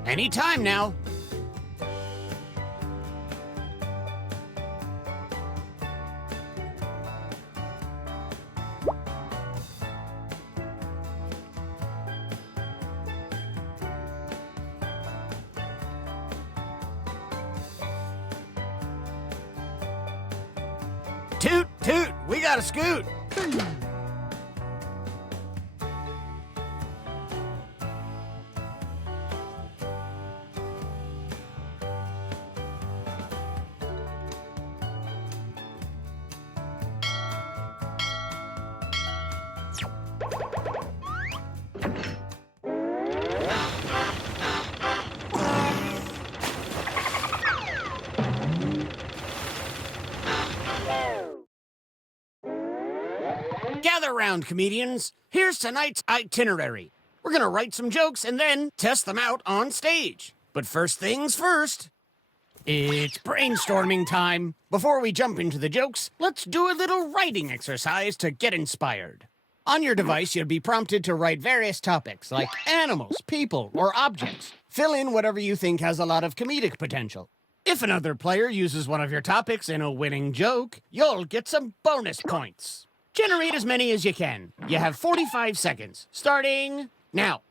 Any time now. Toot, toot, we got a scoot. Gather round, comedians. Here's tonight's itinerary. We're gonna write some jokes and then test them out on stage. But first things first, it's brainstorming time. Before we jump into the jokes, let's do a little writing exercise to get inspired. On your device, you'll be prompted to write various topics like animals, people, or objects. Fill in whatever you think has a lot of comedic potential. If another player uses one of your topics in a winning joke, you'll get some bonus points. Generate as many as you can. You have 45 seconds, starting now.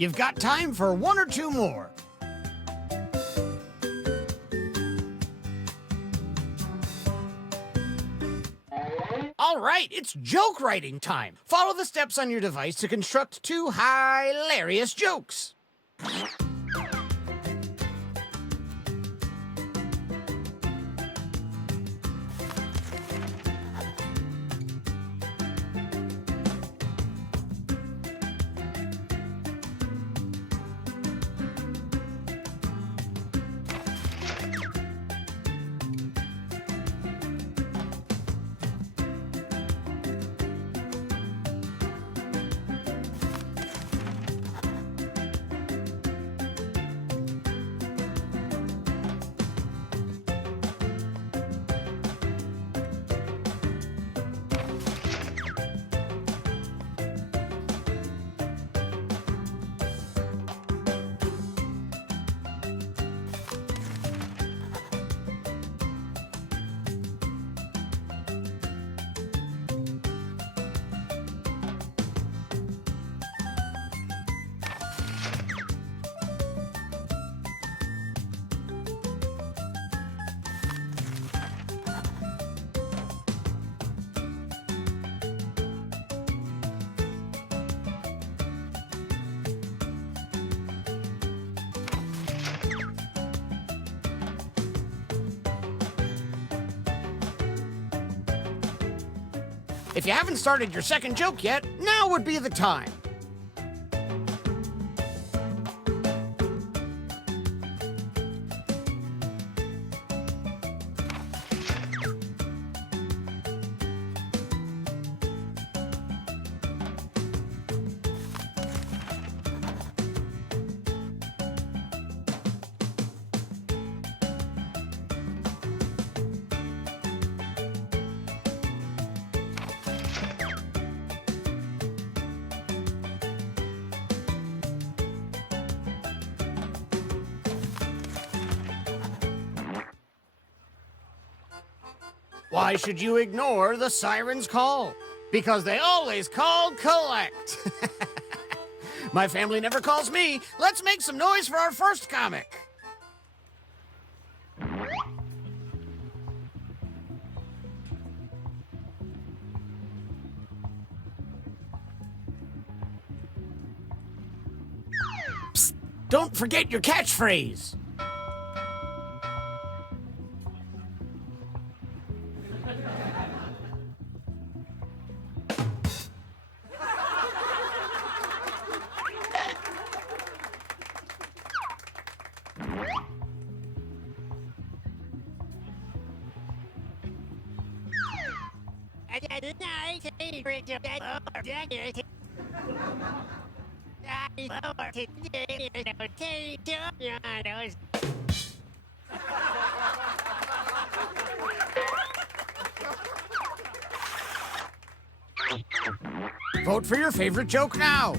You've got time for one or two more. All right, it's joke writing time. Follow the steps on your device to construct two hilarious jokes. If you haven't started your second joke yet, now would be the time. Why should you ignore the siren's call? Because they always call collect. My family never calls me. Let's make some noise for our first comic. Psst, don't forget your catchphrase. Vote for your favorite joke now.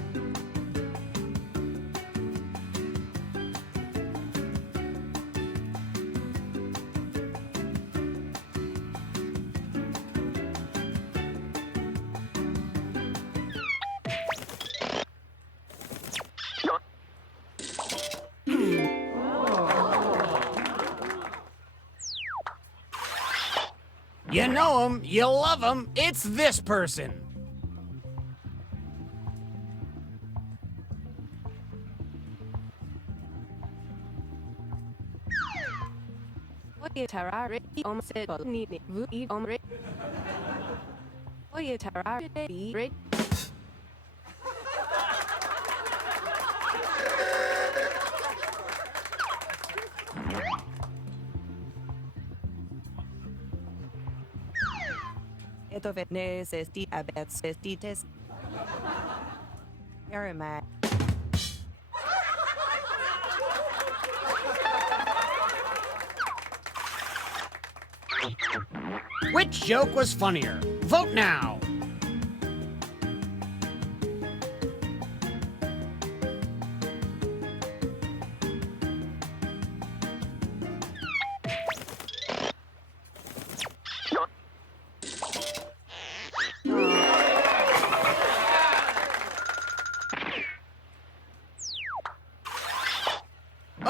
You know him, you love him, it's this person. Which joke was funnier? Vote now.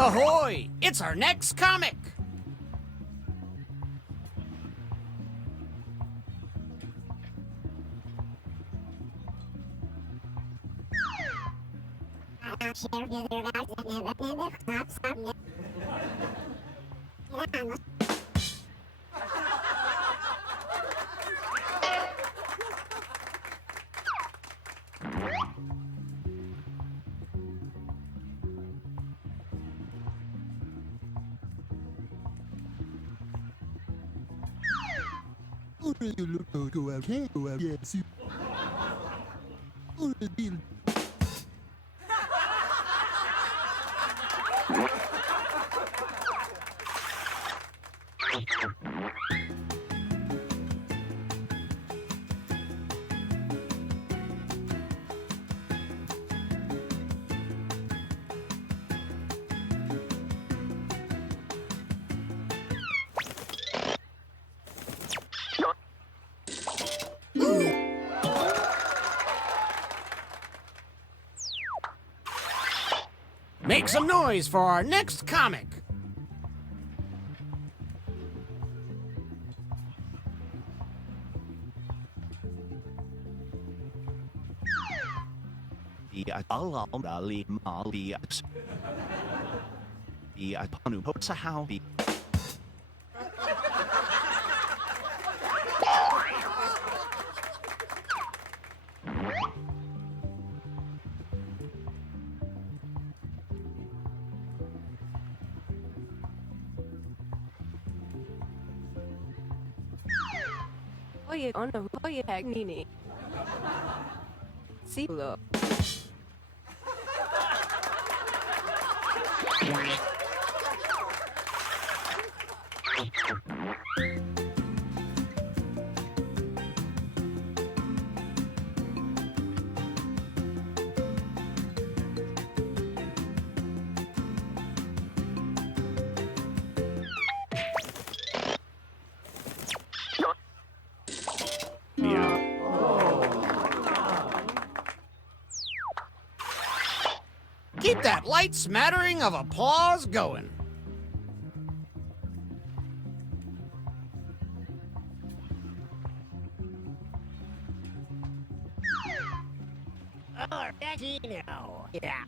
Ahoy! It's our next comic! Make some noise for our next comic. Oye, ono, oye, Nini. Sí, lo. Keep that light smattering of applause going. Yeah.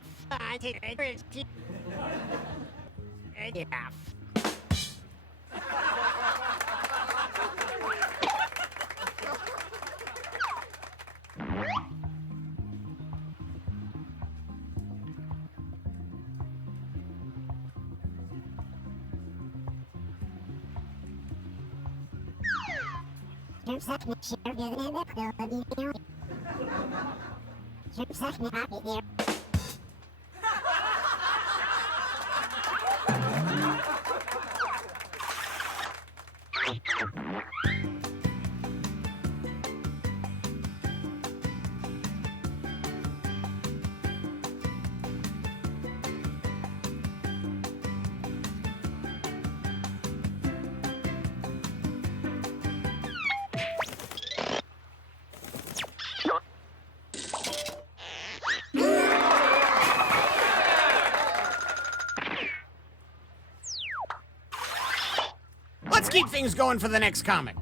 Let's keep things going for the next comic.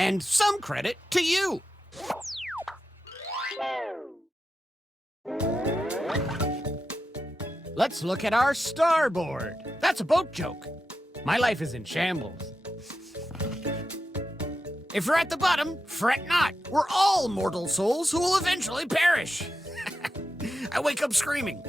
And some credit to you. Let's look at our starboard. That's a boat joke. My life is in shambles. If you're at the bottom, fret not. We're all mortal souls who will eventually perish. I wake up screaming.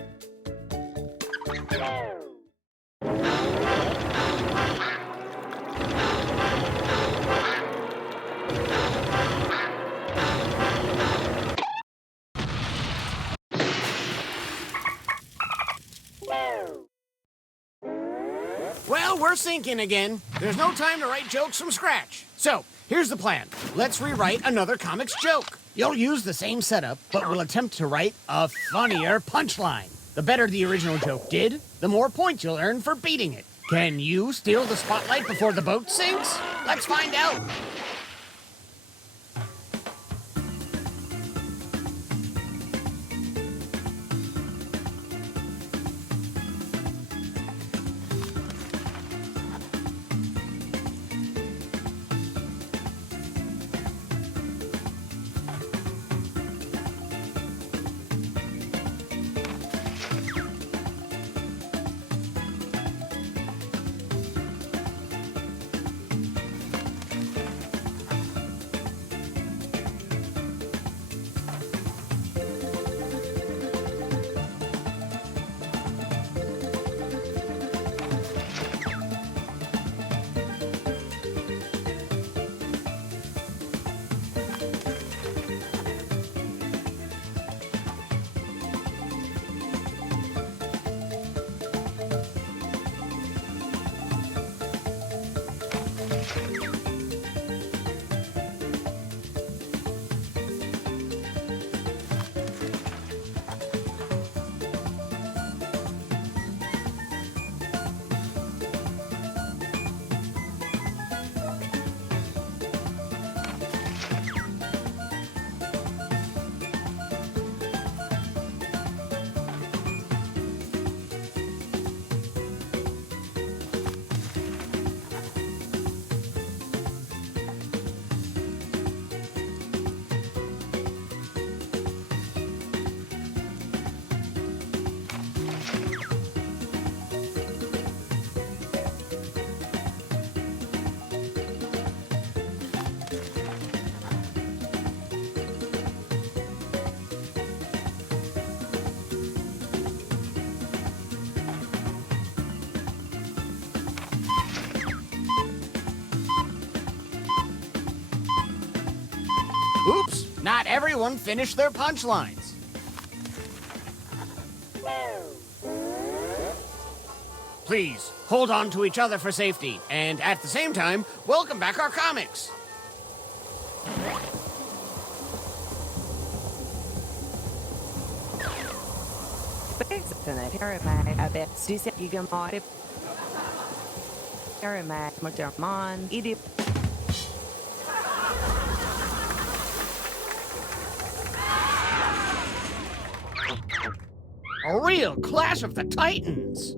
Well, we're sinking again. There's no time to write jokes from scratch. So, here's the plan. Let's rewrite another comics joke. You'll use the same setup, but we'll attempt to write a funnier punchline. The better the original joke did, the more points you'll earn for beating it. Can you steal the spotlight before the boat sinks? Let's find out. Oops, not everyone finished their punchlines. Please, hold on to each other for safety, and at the same time, welcome back our comics. A real Clash of the Titans.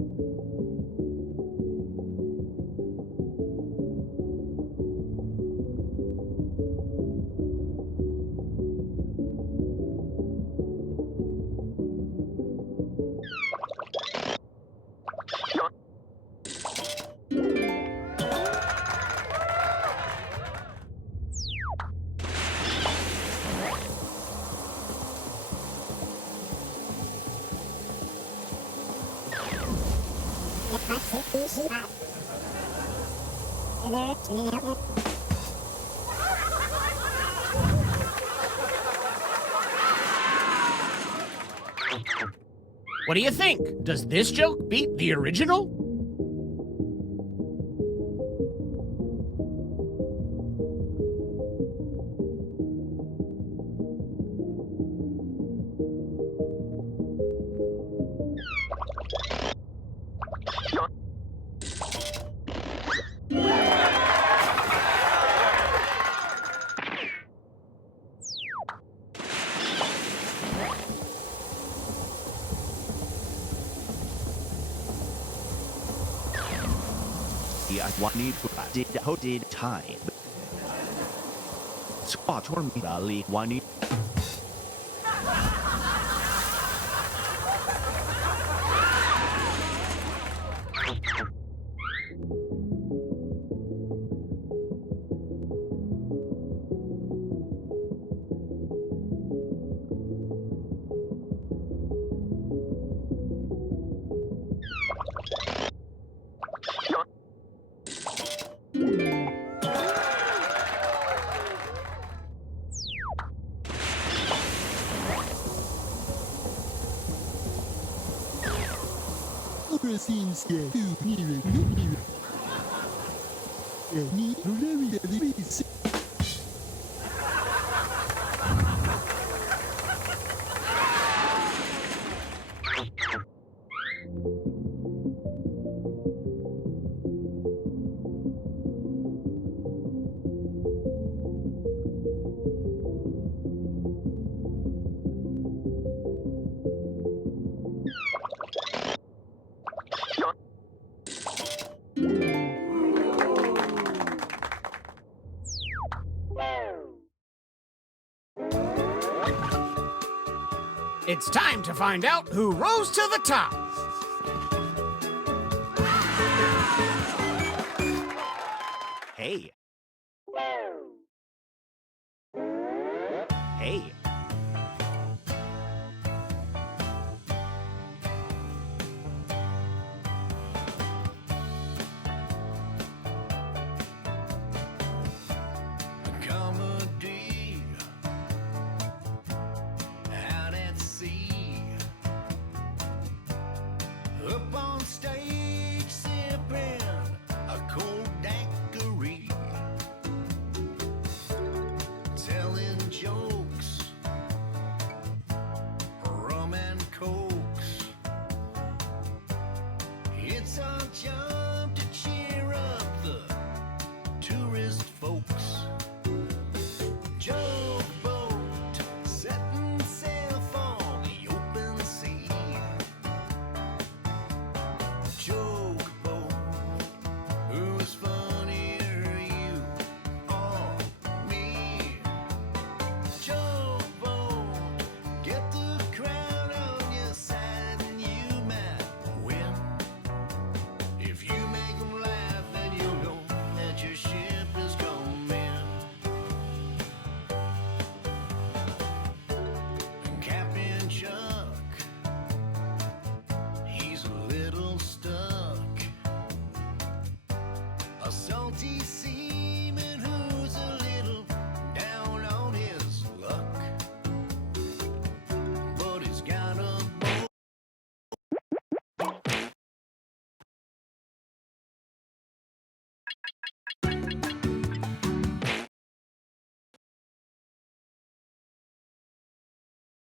What do you think? Does this joke beat the original? What need to did did time. Squat or me the one need. It's time to find out who rose to the top. Hey. Hey. Comedy out at sea, up on stage sipping a cold daiquiri, telling jokes, rum and cokes. It's our job to cheer up the tourist folks. Joke boat setting sail for the open sea. Joke boat, who's funnier, you or me? Joke boat, get the crowd on your side and you might win. If you make them laugh, then you'll know that your ship is coming. Captain Chuck, he's a little stuck. A salty sea